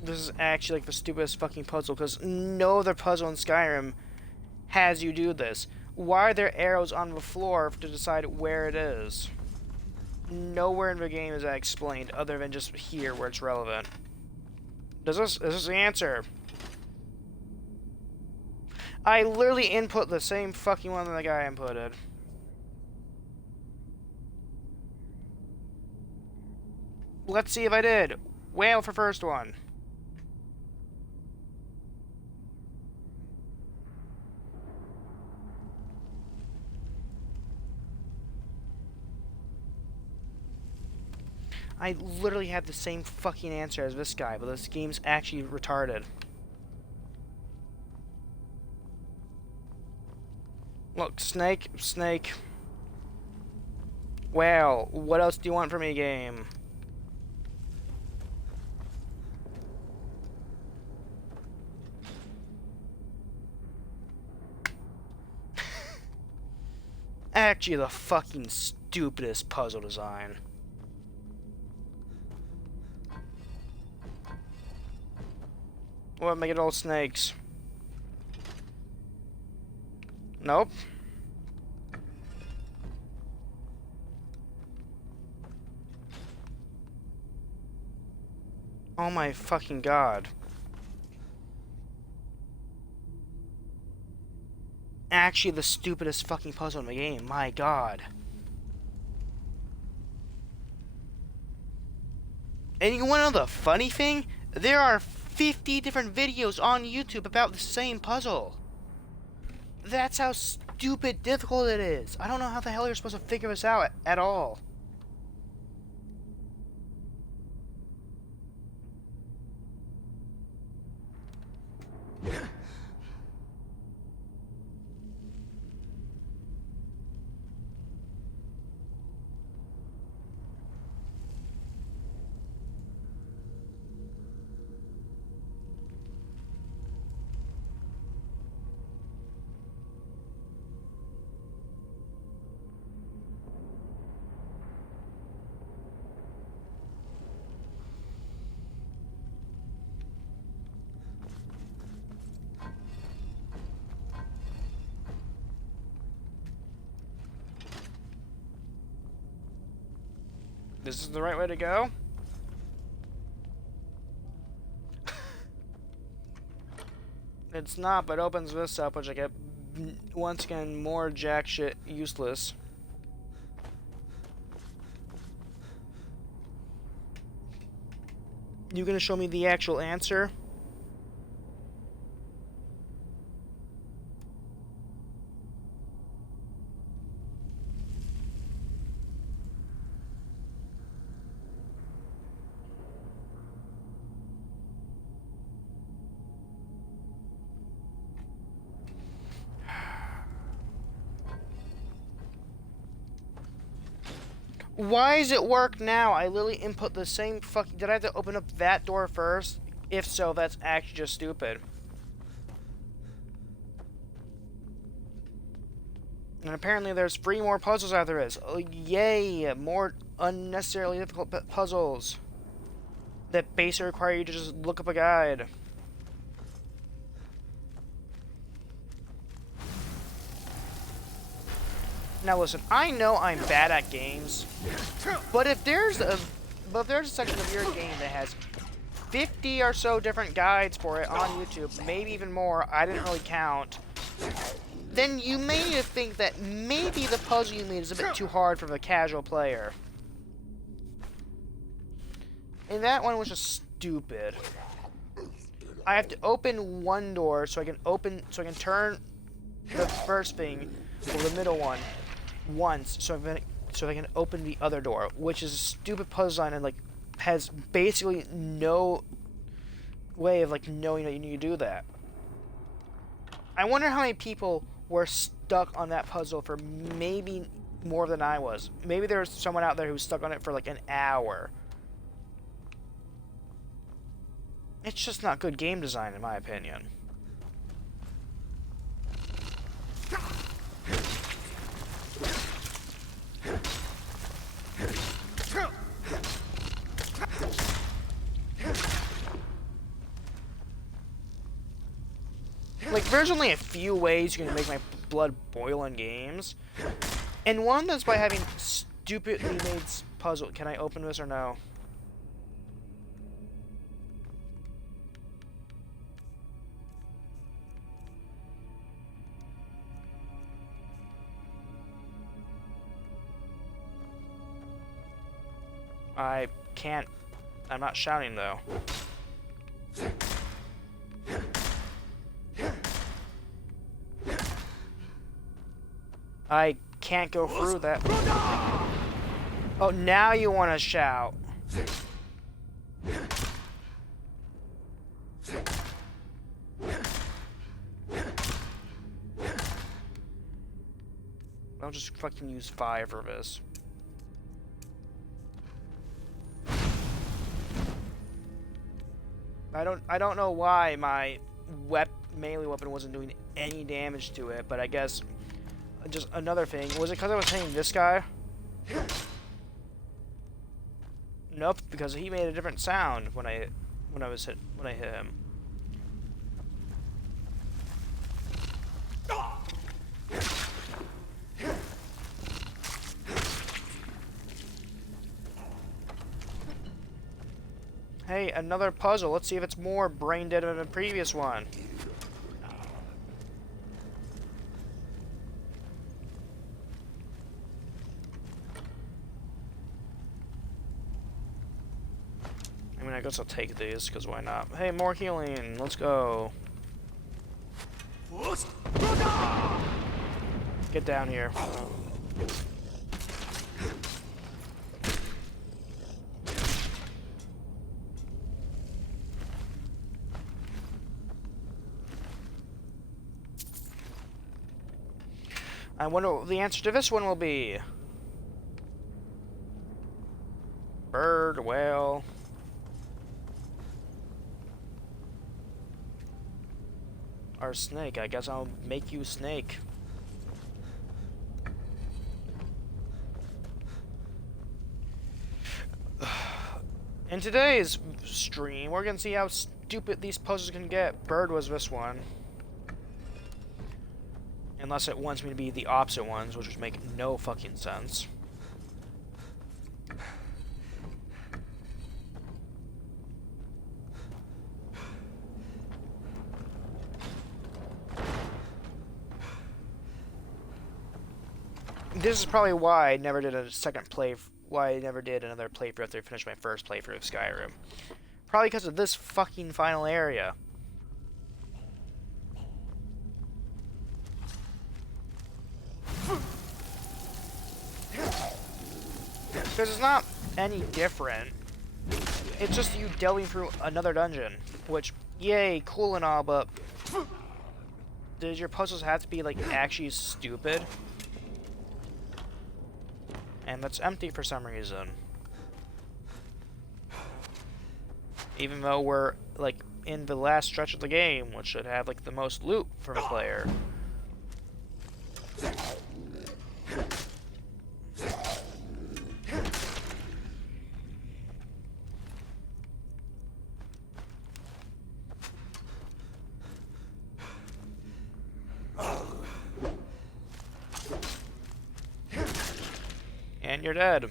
This is actually like the stupidest fucking puzzle, because no other puzzle in Skyrim has you do this. Why are there arrows on the floor to decide where it is? Nowhere in the game is that explained, other than just here where it's relevant. Is this the answer? I literally input the same fucking one that the guy inputted. Let's see if I did. Whale for first one. I literally had the same fucking answer as this guy, but this game's actually retarded. Look, snake, snake. Well, what else do you want from me, game? Actually, the fucking stupidest puzzle design. What, make it all snakes? Nope. Oh my fucking god. Actually the stupidest fucking puzzle in the game, my god. And you wanna know the funny thing? There are 50 different videos on YouTube about the same puzzle. That's how stupid difficult it is. I don't know how the hell you're supposed to figure this out at all. This is the right way to go? It's not, but opens this up, which I get, once again, more jack shit useless. You gonna show me the actual answer? Why does it work now? I literally input the same fucking... Did I have to open up that door first? If so, that's actually just stupid. And apparently there's 3 more puzzles out there is. Oh, yay! More unnecessarily difficult puzzles. That basically require you to just look up a guide. Now listen, I know I'm bad at games, but if there's a section of your game that has 50 or so different guides for it on YouTube, maybe even more, I didn't really count, then you may need to think that maybe the puzzle you made is a bit too hard for the casual player. And that one was just stupid. I have to open one door so I can turn the first thing, or the middle one, once, so I can open the other door, which is a stupid puzzle design and like has basically no way of like knowing that you need to do that. I wonder how many people were stuck on that puzzle for maybe more than I was. Maybe there's someone out there who's stuck on it for like an hour. It's just not good game design in my opinion. Like, there's only a few ways you can make my blood boil in games. And one that's by having stupidly made puzzle. Can I open this or no? I can't. I'm not shouting though. I can't go through that. Oh, now you want to shout. I'll just fucking use 5 for this. I don't know why my melee weapon wasn't doing any damage to it, but I guess just another thing. Was it because I was hitting this guy? Nope, because he made a different sound when I hit him. Hey, another puzzle. Let's see if it's more brain dead than the previous one. I mean, I guess I'll take these, because why not? Hey, more healing. Let's go. Get down here. I wonder what the answer to this one will be. Bird, whale. Or snake. I guess I'll make you snake. In today's stream, we're gonna see how stupid these puzzles can get. Bird was this one. Unless it wants me to be the opposite ones, which would make no fucking sense. This is probably why I never did a second play. Why I never did another playthrough after I finished my first playthrough of Skyrim. Probably because of this fucking final area. Because it's not any different. It's just you delving through another dungeon. Which, yay, cool and all, but... Does your puzzles have to be, like, actually stupid? And that's empty for some reason. Even though we're, like, in the last stretch of the game, which should have, like, the most loot for the player. And you're dead.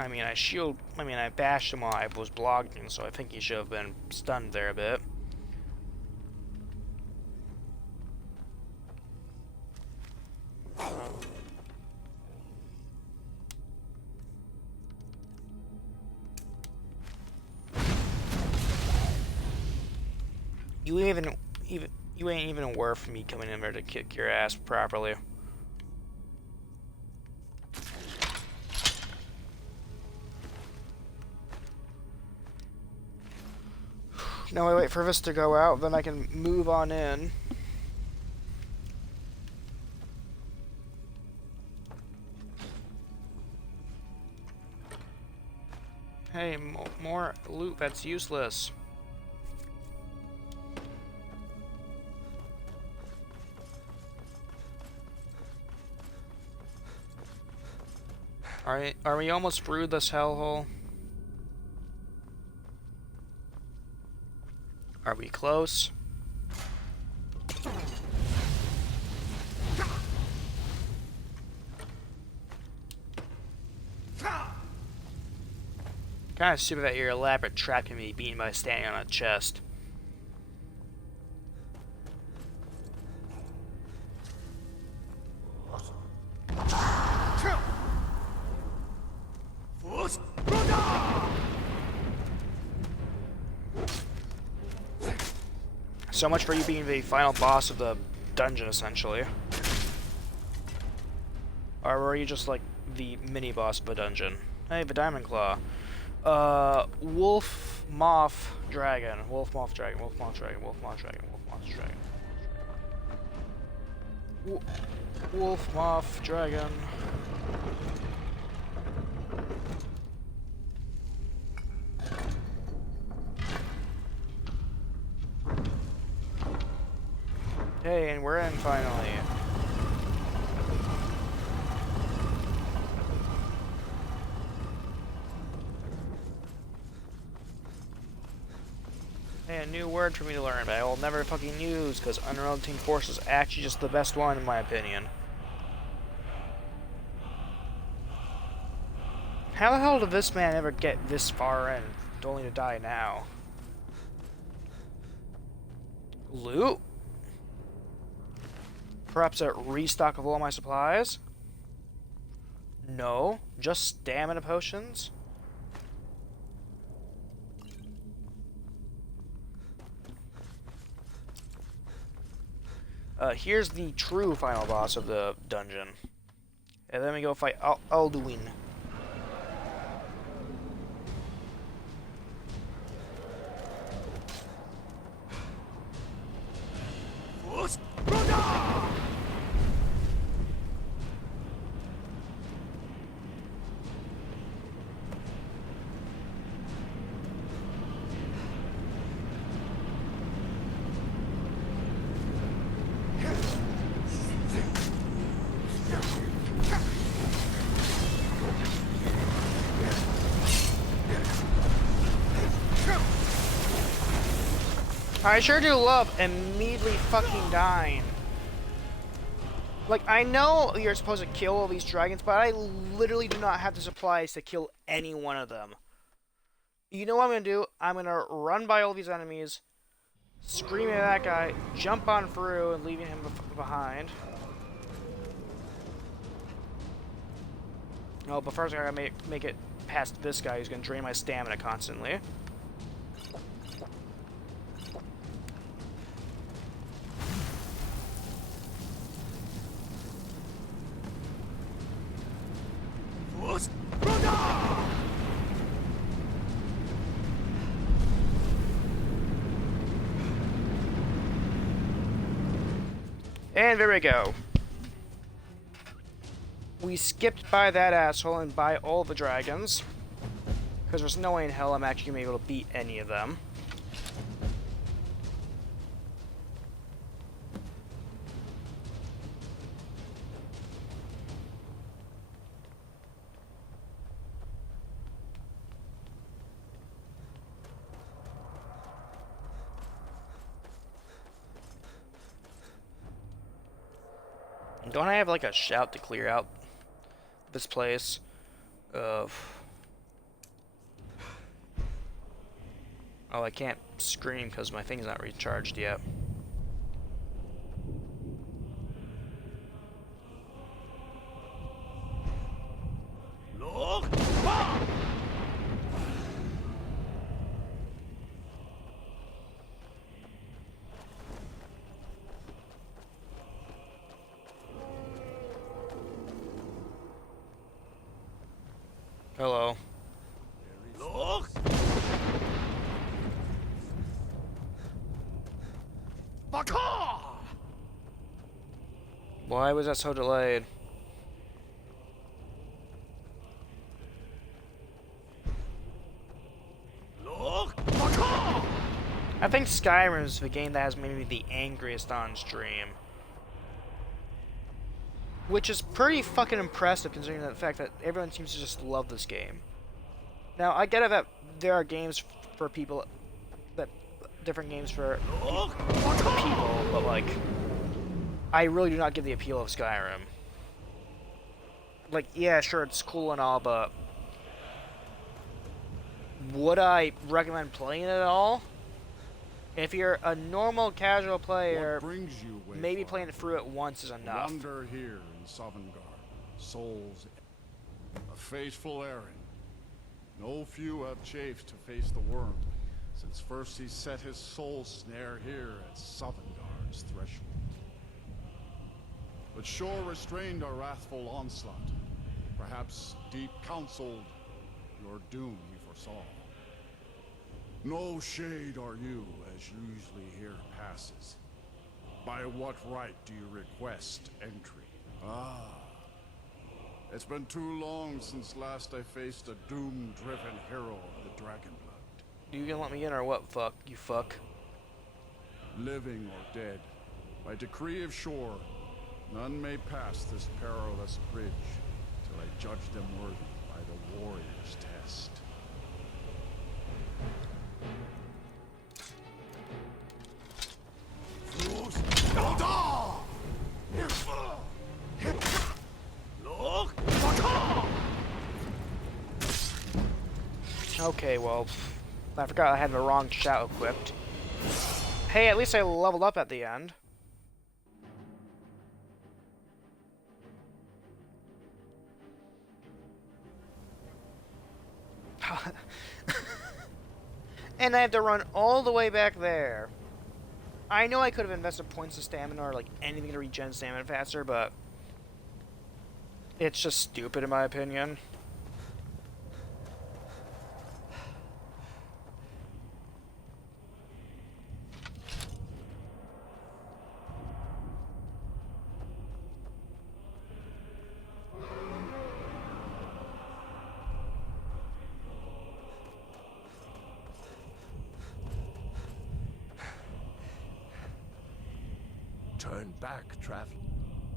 I mean, I bashed him while I was blocking, so I think he should have been stunned there a bit. You ain't even worth me coming in there to kick your ass properly. Now I wait for this to go out, then I can move on in. Hey, more loot that's useless. Alright, are we almost through this hellhole? Are we close? Kinda stupid that your elaborate trap can be beaten by standing on a chest. So much for you being the final boss of the dungeon, essentially. Or were you just like the mini boss of a dungeon? Hey, the Diamond Claw. Wolf, Moth, Dragon. Wolf, Moth, Dragon. Wolf, Moth, Dragon. Wolf, Moth, Dragon. Wolf, Moth, Dragon. Wolf, Moth, Dragon. Hey, and we're in finally. Hey, a new word for me to learn, but I will never fucking use, because Unrelenting Force is actually just the best one in my opinion. How the hell did this man ever get this far in, only to die now? Loot? Perhaps a restock of all my supplies? No, just stamina potions? Here's the true final boss of the dungeon. And then we go fight Alduin. I sure do love immediately fucking dying. Like, I know you're supposed to kill all these dragons, but I literally do not have the supplies to kill any one of them. You know what I'm gonna do? I'm gonna run by all these enemies, scream at that guy, jump on through, and leaving him behind. Oh, but first I gotta make it past this guy who's gonna drain my stamina constantly. And there we go. We skipped by that asshole and by all the dragons. Because there's no way in hell I'm actually going to be able to beat any of them. Don't I have like a shout to clear out this place? Oh, I can't scream because my thing's not recharged yet. Hello. Why was that so delayed? I think Skyrim is the game that has maybe the angriest on stream. Which is pretty fucking impressive considering the fact that everyone seems to just love this game. Now, I get it that there are games for people, that different games for people, but like, I really do not get the appeal of Skyrim. Like, yeah, sure, it's cool and all, but would I recommend playing it at all? If you're a normal casual player, maybe playing it through it once is enough. Wander here in Sovngarde, souls, a fateful errand. No few have chafed to face the worm, since first he set his soul snare here at Sovngarde's threshold. But Shor restrained our wrathful onslaught. Perhaps deep counseled your doom he foresaw. No shade are you, as usually here passes. By what right do you request entry? Ah. It's been too long since last I faced a doom-driven hero of the Dragonblood. You gonna let me in or what, fuck? You fuck. Living or dead, By decree of shore, none may pass this perilous bridge till I judge them worthy by the warrior's test. Okay, well, I forgot I had the wrong shout equipped. Hey, at least I leveled up at the end. And I have to run all the way back there. I know I could have invested points of stamina or like anything to regen stamina faster, but it's just stupid in my opinion. Turn back, traveler.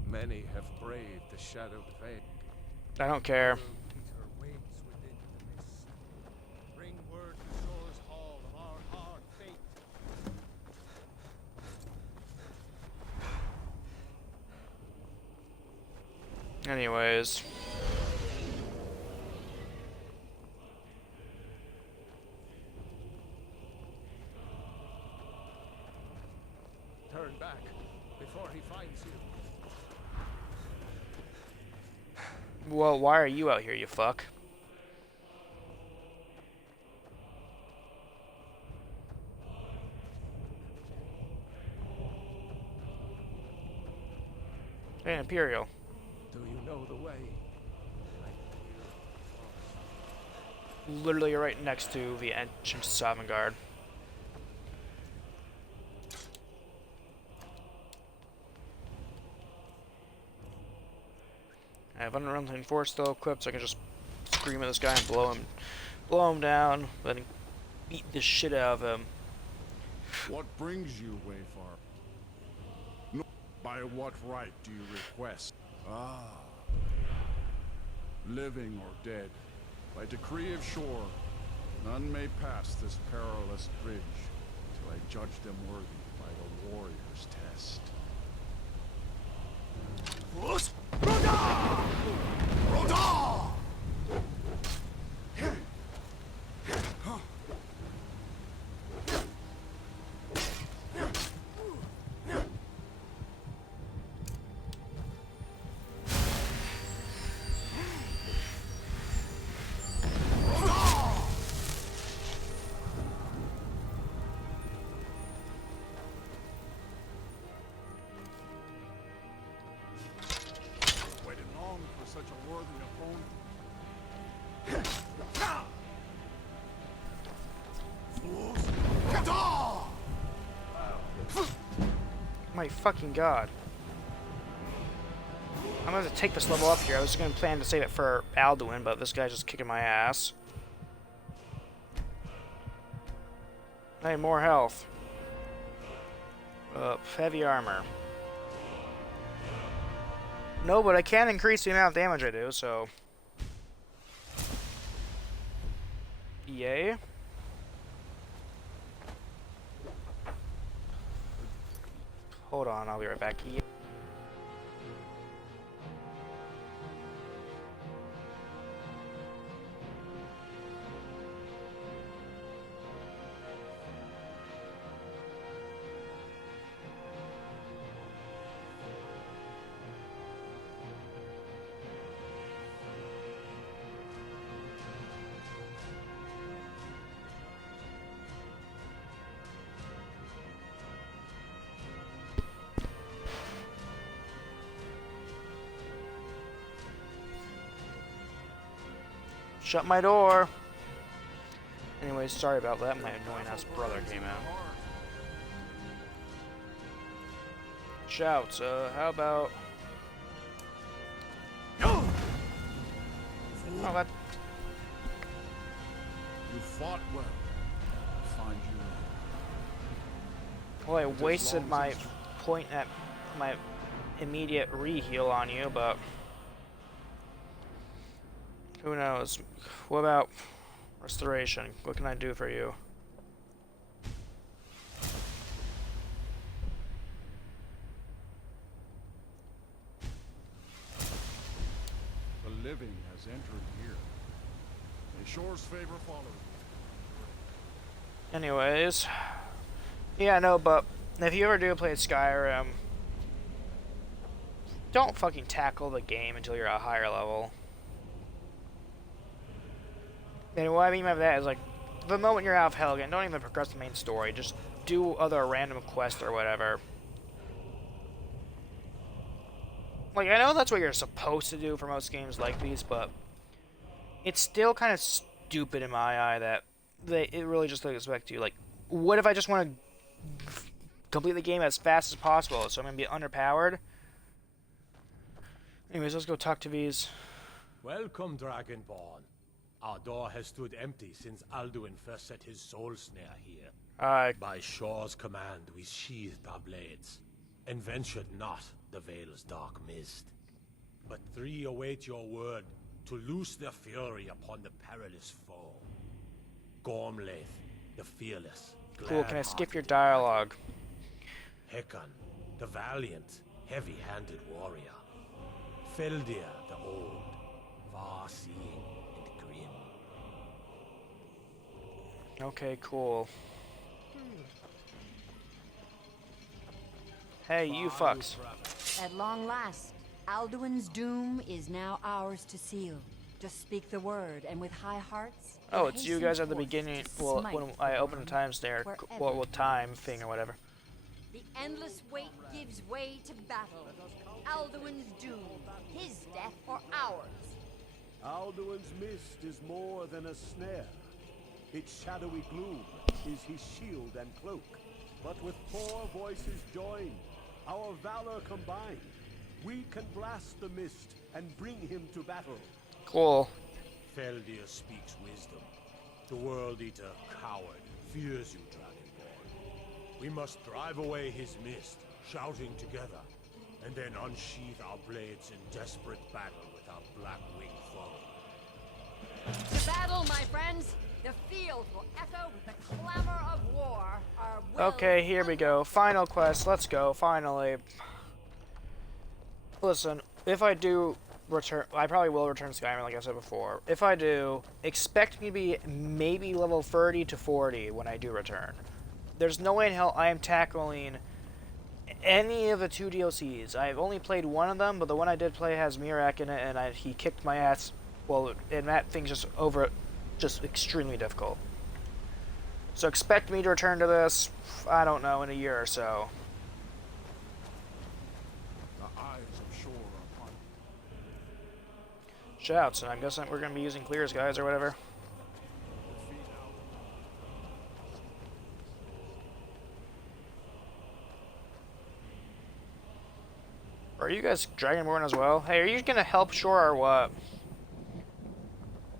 Many have braved the shadowed veil. I don't care. Bring word to Shore's Hall of our hard fate. Anyways. Turn back before he finds you. Well, why are you out here, you fuck? Hey, Imperial. Do you know the way? Literally right next to the entrance to Sovngarde. I have Unrelenting Force still equipped, so I can just scream at this guy and blow him down, then beat the shit out of him. What brings you, Wayfar? No, by what right do you request? Ah. Living or dead, by decree of shore, none may pass this perilous bridge till I judge them worthy by the warrior's test. Waited long for such a worthy opponent. My fucking god. I'm gonna take this level up here. I was gonna plan to save it for Alduin, but this guy's just kicking my ass. Hey, more health. Heavy armor. No, but I can increase the amount of damage I do, so... Yay. Hold on, I'll be right back. Shut my door. Anyways, sorry about that. My annoying ass brother came out. Shouts. How about? Oh, that. You fought well. I find you. Well, I wasted my point at my immediate re-heal on you, but who knows? What about restoration? What can I do for you? The living has entered here. May Shore's favor follow you. Anyways, yeah, no, but if you ever do play Skyrim, don't fucking tackle the game until you're at a higher level. And what I mean by that is, like, the moment you're out of Helgen, don't even progress the main story. Just do other random quests or whatever. Like, I know that's what you're supposed to do for most games like these, but it's still kind of stupid in my eye that it really just doesn't expect you. Like, what if I just want to complete the game as fast as possible, so I'm going to be underpowered? Anyways, let's go talk to these. Welcome, Dragonborn. Our door has stood empty since Alduin first set his soul snare here. By Shore's command, we sheathed our blades, and ventured not the Vale's dark mist. But three await your word to loose their fury upon the perilous foe. Gormlaith, the fearless. Cool, can I skip your dialogue? Hekon, the valiant, heavy-handed warrior. Feldir, the old, far-seeing and grim. Okay, cool. Hey, you fucks. At long last, Alduin's doom is now ours to seal. Just speak the word, and with high hearts... Oh, it's you guys at the beginning. Well, when I opened the time snare, well, with time thing or whatever. The endless wait gives way to battle. Alduin's doom, his death or ours. Alduin's mist is more than a snare. Its shadowy gloom is his shield and cloak. But with 4 voices joined, our valor combined, we can blast the mist and bring him to battle. Cool. Feldir speaks wisdom. The World Eater, coward, fears you, Dragonborn. We must drive away his mist, shouting together, and then unsheath our blades in desperate battle with our black-winged foe. To battle, my friends! The field will echo with the clamor of war. Our will Okay, here we go. Final quest. Let's go. Finally. Listen, if I do return, I probably will return Skyrim, like I said before. If I do, expect me to be maybe level 30 to 40 when I do return. There's no way in hell I am tackling any of the 2 DLCs. I've only played one of them, but the one I did play has Mirak in it, and he kicked my ass. Well, and that thing's just extremely difficult. So expect me to return to this, I don't know, in a year or so. The eyes of Shore are upon you. Shouts, and I'm guessing we're going to be using clears, guys, or whatever. Are you guys Dragonborn as well? Hey, are you going to help Shore or what?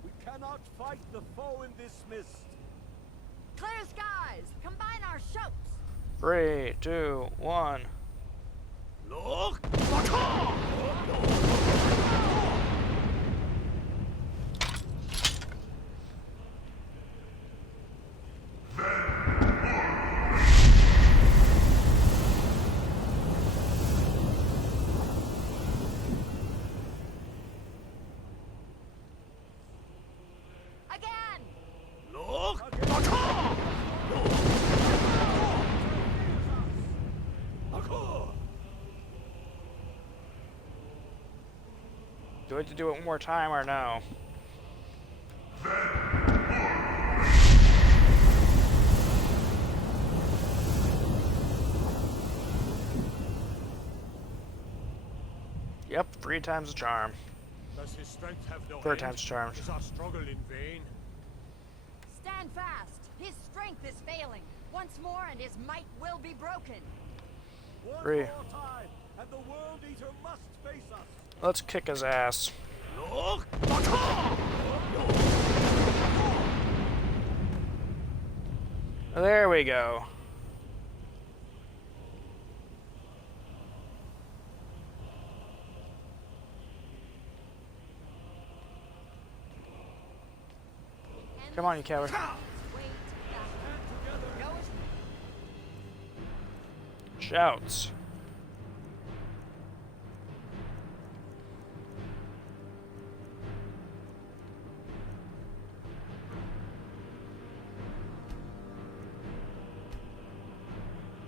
We cannot fight the foe in this mist. Clear skies! Combine our shouts! 3, 2, 1. Look! Again! Look! Do I have to do it one more time or no? Yep, 3 times the charm. Does his strength have no 3 end? times the charm. Is our struggle in vain? Stand fast! His strength is failing. Once more and his might will be broken. 3. More time, and the World Eater must face us. Let's kick his ass. Look! There we go. Come on, you coward. Shouts.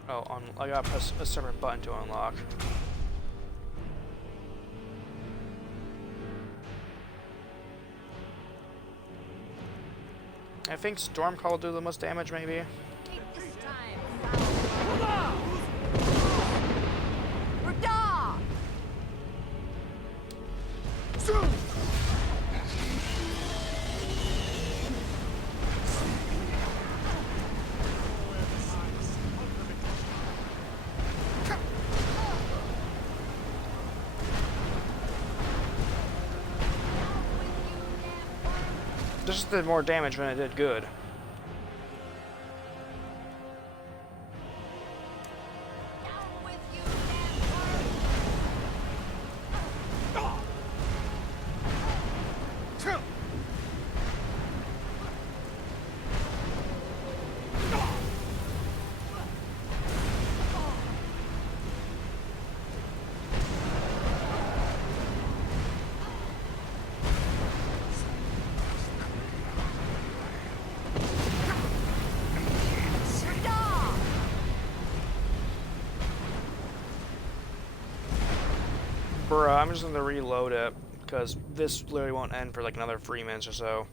Oh, I gotta press a separate button to unlock. I think Stormcall will do the most damage, maybe. This just did more damage than it did good. Bruh, I'm just gonna reload it, because this literally won't end for like another 3 minutes or so.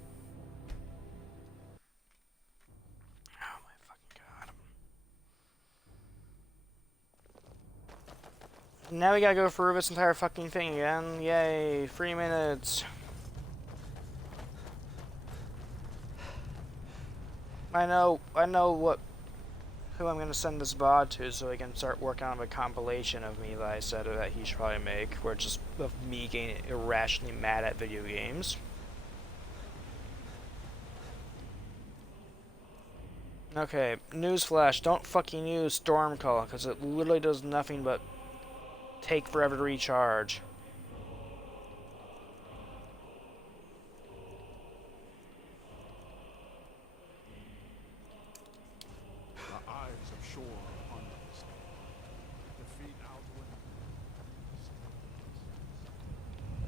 Oh my fucking god. Now we gotta go through this entire fucking thing again. Yay, 3 minutes. I know who I'm gonna send this VOD to, so I can start working on a compilation of me that I said that he should probably make, where it's just of me getting irrationally mad at video games. Okay, newsflash, don't fucking use Stormcall, because it literally does nothing but take forever to recharge.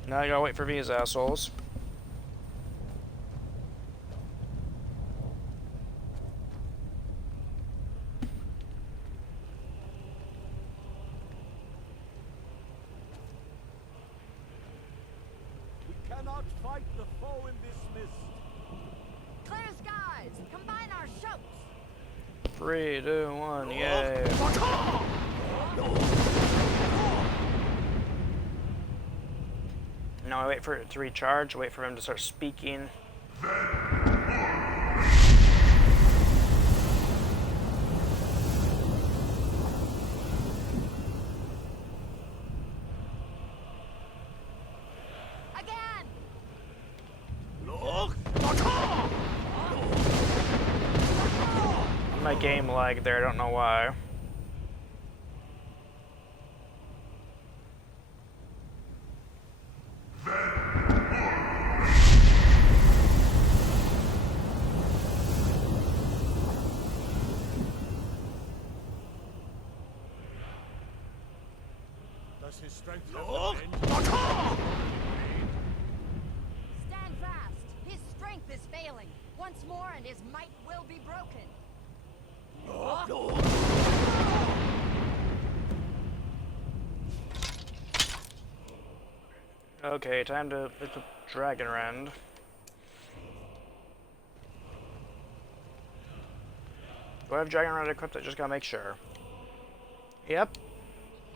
Now I gotta wait for these assholes. We cannot fight the foe in this mist. Clear skies! Combine our shouts! 3, 2, 1, yay. Now I wait for it to recharge, wait for him to start speaking. Again! My game lagged there, I don't know why. Does his strength Stand fast! His strength is failing. Once more and his might will be broken. Okay, time to hit the Dragon Rend. Do I have Dragon Rend equipped? I just gotta make sure. Yep.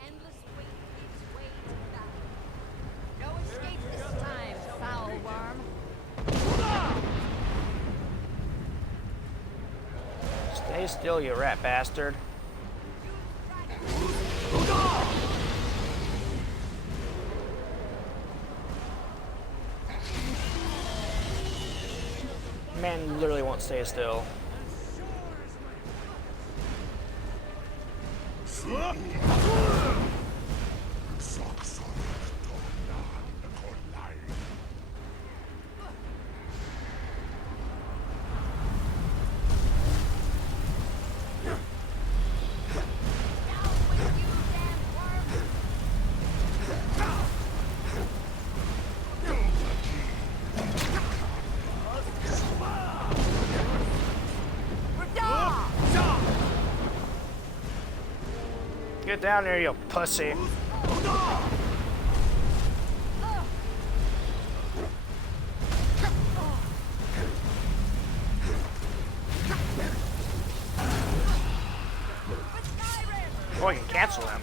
Endless wait gives way to battle. No escape this time, foul worm. Stay still, you rat bastard. Man literally won't stay still. Get down here, you pussy. Oh, I can cancel him.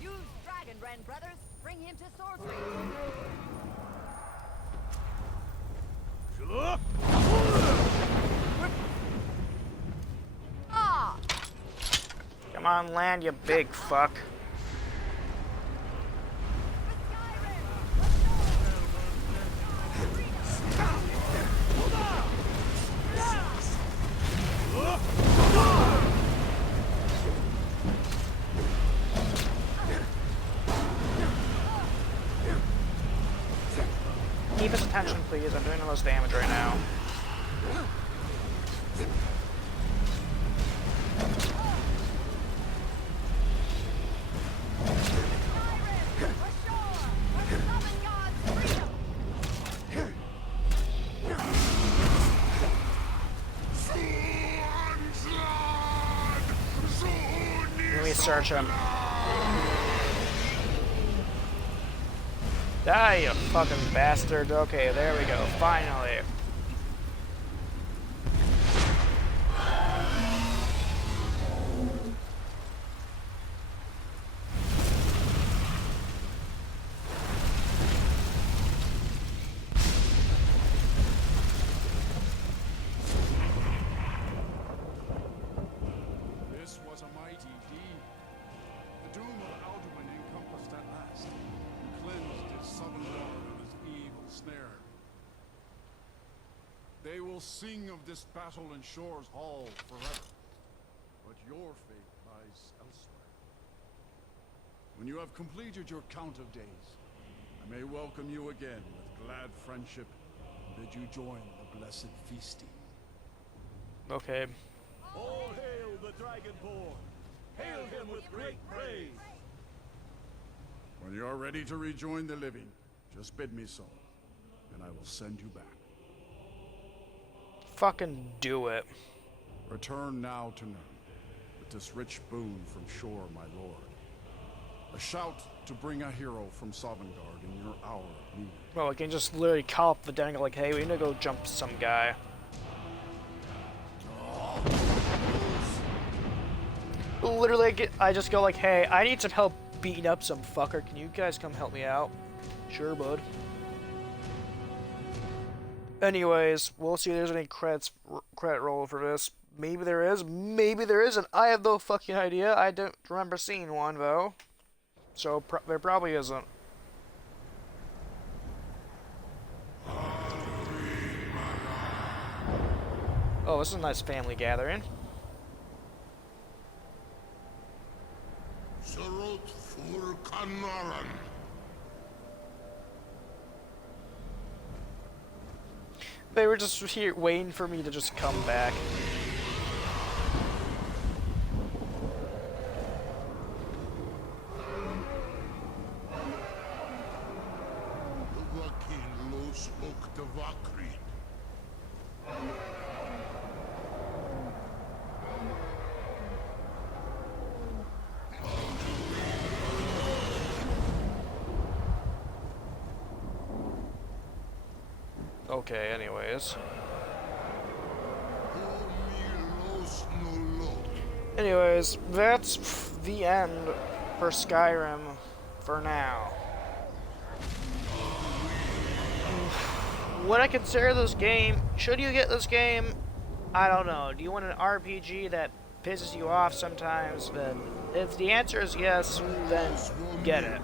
Use Dragonbrand, brothers. Bring him to sorcery. Come on, land, you big fuck. Keep his attention, please. I'm doing the most damage right now. Let me search him. Die, you fucking bastard. Okay, there we go. Finally. This was a mighty deed. The doom of Alduin encompassed at last, and cleansed his southern lord of his evil snare. They will sing of this battle in Shore's Hall forever, but your fate lies elsewhere. When you have completed your count of days, I may welcome you again with glad friendship and bid you join the blessed feasting. Okay. All hail the Dragonborn! Hail him with great praise! When you are ready to rejoin the living, just bid me so, and I will send you back. Fucking do it. Return now to Nurn, with this rich boon from Shore, my lord. A shout to bring a hero from Sovngarde in your hour of need. Well, I can just literally call up the den and go like, hey, we need to go jump some guy. Literally, I just go like, hey, I need some help beating up some fucker. Can you guys come help me out? Sure, bud. Anyways, we'll see if there's any credit roll for this. Maybe there is, maybe there isn't. I have no fucking idea. I don't remember seeing one, though. So, there probably isn't. Oh, this is a nice family gathering. Sarot fur Kanaran. They were just here waiting for me to just come back. Okay, anyways. Anyways, that's the end for Skyrim for now. Would I consider this game? Should you get this game? I don't know. Do you want an RPG that pisses you off sometimes? Then, if the answer is yes, then get it.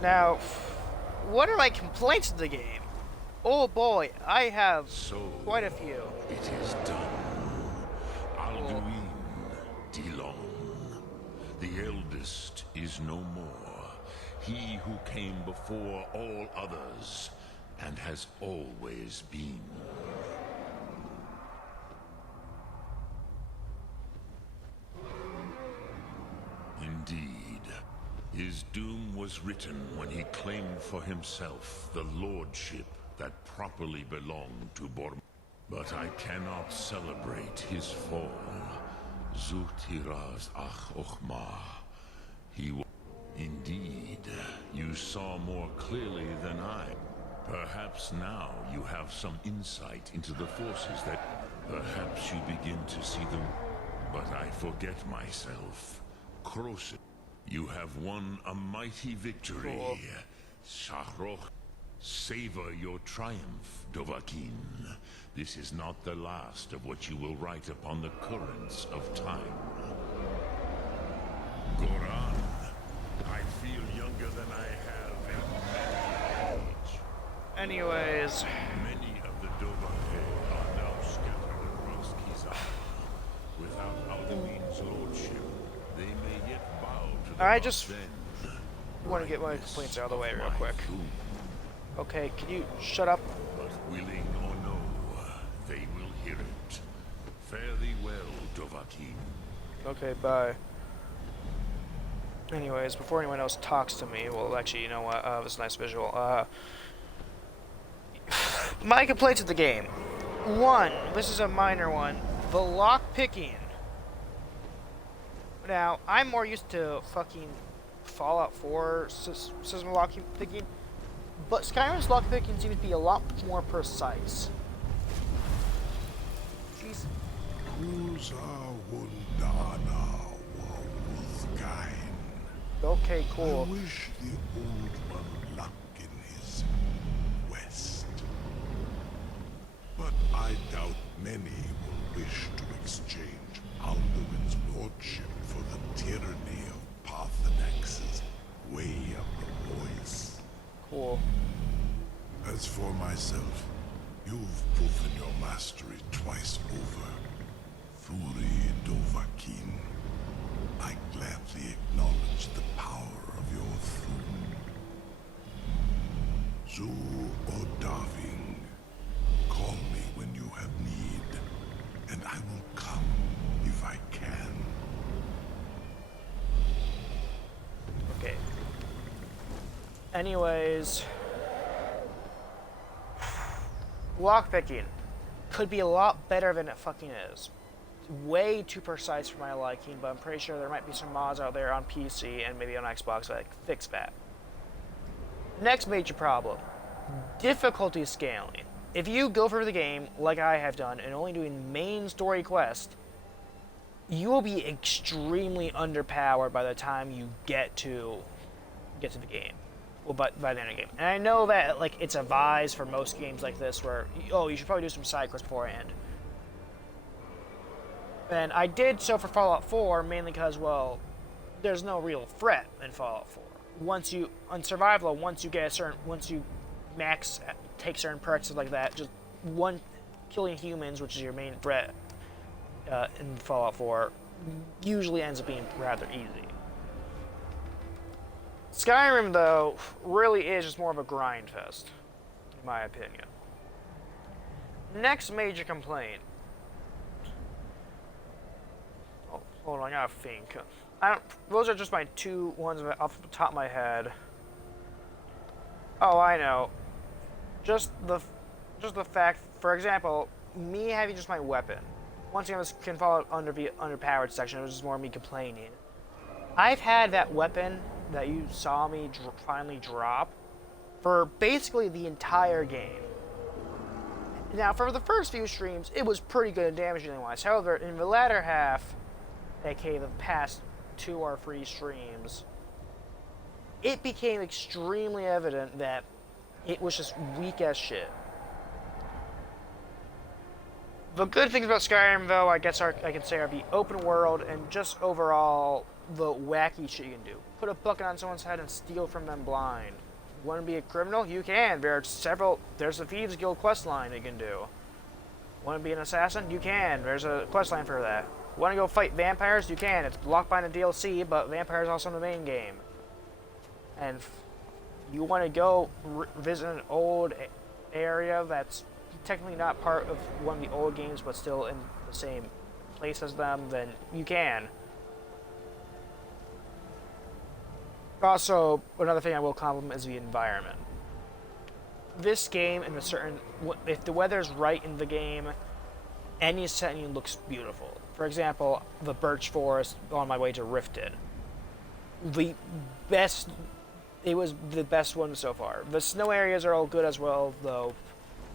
Now, what are my complaints of the game? Oh boy, I have quite a few. It is done. Alduin Dilong. The eldest is no more. He who came before all others, and has always been. His doom was written when he claimed for himself the lordship that properly belonged to Borm. But I cannot celebrate his fall. Zutiraz ach ochma. Indeed, you saw more clearly than I. Perhaps now you have some insight into the forces that... Perhaps you begin to see them, but I forget myself. Krosit, you have won a mighty victory. Cool. Shahroch, savor your triumph, Dovahkiin. This is not the last of what you will write upon the currents of time. Goran, I feel younger than I have in many age. Anyways. Many of the Dovahkiin are now scattered across Kizar. Without Alduin's lordship, they may yet bow to the I just then. want to get my complaints out of the way real quick. Okay, can you shut up? But willing or no, they will hear it. Fare thee well, Dovahkiin. Okay, bye. Anyways, before anyone else talks to me, well, actually, you know what? This is a nice visual. My complaints with the game. One, this is a minor one. The lock picking. Now, I'm more used to fucking Fallout 4 system of lock picking, but Skyrim's lock picking seems to be a lot more precise. Jeez. Okay, cool. I wish the old one luck in his quest. But I doubt many will wish to exchange Alduin's lordship for the tyranny of Parthenax's way of the voice. Cool. As for myself, you've proven your mastery twice over. Thuri Dovahkiin, I gladly acknowledge the power of your Thun. Zu Odaving, call me when you have need, and I will come if I can. Okay. Anyways, lockpicking could be a lot better than it fucking is. Way too precise for my liking, but I'm pretty sure there might be some mods out there on PC and maybe on Xbox that fix that. Next major problem, difficulty scaling. If you go through the game like I have done and only doing main story quest, you will be extremely underpowered by the time you get to the game. Well, by the end of the game. And I know that like it's advised for most games like this where, oh, you should probably do some side quests beforehand. And I did so for Fallout 4 mainly because, well, there's no real threat in Fallout 4. Once you, on survival, once you max, take certain perks like that, just killing humans, which is your main threat in Fallout 4, usually ends up being rather easy. Skyrim, though, really is just more of a grind fest, in my opinion. Next major complaint. Oh, hold on, I gotta think. Those are just my two ones off the top of my head. Oh, I know. Just the fact, for example, me having just my weapon. Once again, this can fall under the underpowered section. It was just more me complaining. I've had that weapon that you saw me finally drop for basically the entire game. Now, for the first few streams, it was pretty good damage-dealing-wise. However, in the latter half, aka the past 2 or 3 streams, it became extremely evident that it was just weak as shit. The good things about Skyrim, though, I guess I can say are the open world and just overall the wacky shit you can do. Put a bucket on someone's head and steal from them blind. Want to be a criminal? You can. There's a Thieves Guild quest line you can do. Want to be an assassin? You can. There's a quest line for that. Want to go fight vampires? You can. It's blocked by the DLC, but vampires are also in the main game. And you want to go visit an old area that's technically not part of one of the old games, but still in the same place as them, then you can. Also, another thing I will compliment is the environment. This game, if the weather's right in the game, any setting looks beautiful. For example, the birch forest on my way to Riften. It was the best one so far. The snow areas are all good as well, though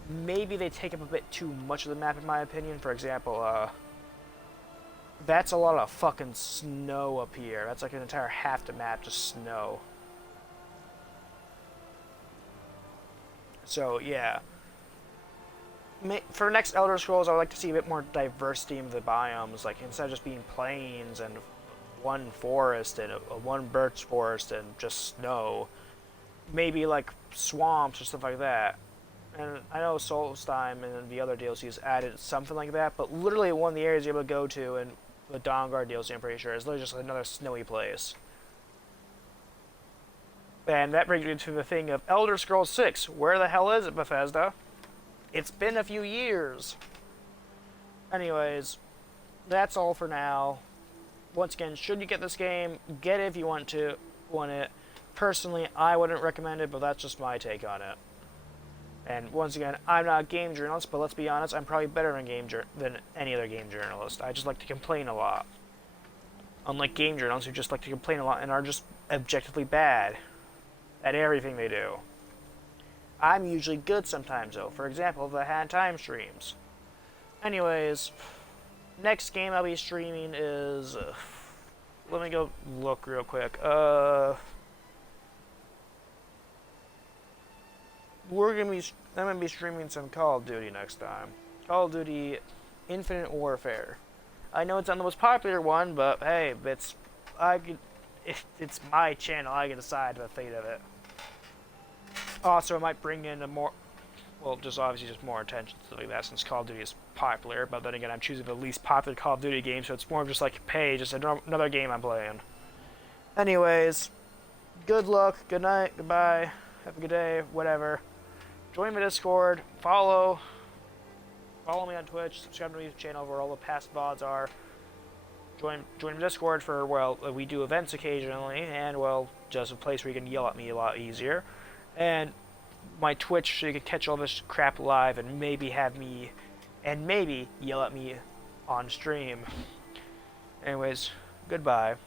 maybe they take up a bit too much of the map in my opinion. For example, that's a lot of fucking snow up here. That's like an entire half the map just snow. So, yeah. For next Elder Scrolls, I would like to see a bit more diversity in the biomes. Like, instead of just being plains and one forest and one birch forest and just snow, maybe like swamps or stuff like that. And I know Solstheim and the other DLCs added something like that, but literally one of the areas you're able to go to in the Dawnguard DLC, I'm pretty sure, is literally just another snowy place. And that brings me to the thing of Elder Scrolls 6. Where the hell is it, Bethesda? It's been a few years. Anyways, that's all for now. Once again, should you get this game, get it if you want it. Personally, I wouldn't recommend it, but that's just my take on it. And once again, I'm not a game journalist, but let's be honest, I'm probably better than any other game journalist. I just like to complain a lot. Unlike game journalists who just like to complain a lot and are just objectively bad at everything they do. I'm usually good sometimes, though. For example, the Hand Time streams. Anyways, next game I'll be streaming is... let me go look real quick. I'm gonna be streaming some Call of Duty next time. Call of Duty Infinite Warfare. I know it's not the most popular one, but hey, it's my channel. I can decide the fate of it. Also, I might bring in just obviously just more attention to like that since Call of Duty is popular. But then again, I'm choosing the least popular Call of Duty game, so it's more of just like, hey, just another game I'm playing. Anyways, good luck, good night, goodbye, have a good day, whatever. Join my Discord, follow me on Twitch, subscribe to my channel where all the past VODs are. Join my Discord for, well, we do events occasionally, and, well, just a place where you can yell at me a lot easier. And my Twitch, so you can catch all this crap live and maybe yell at me on stream. Anyways, goodbye.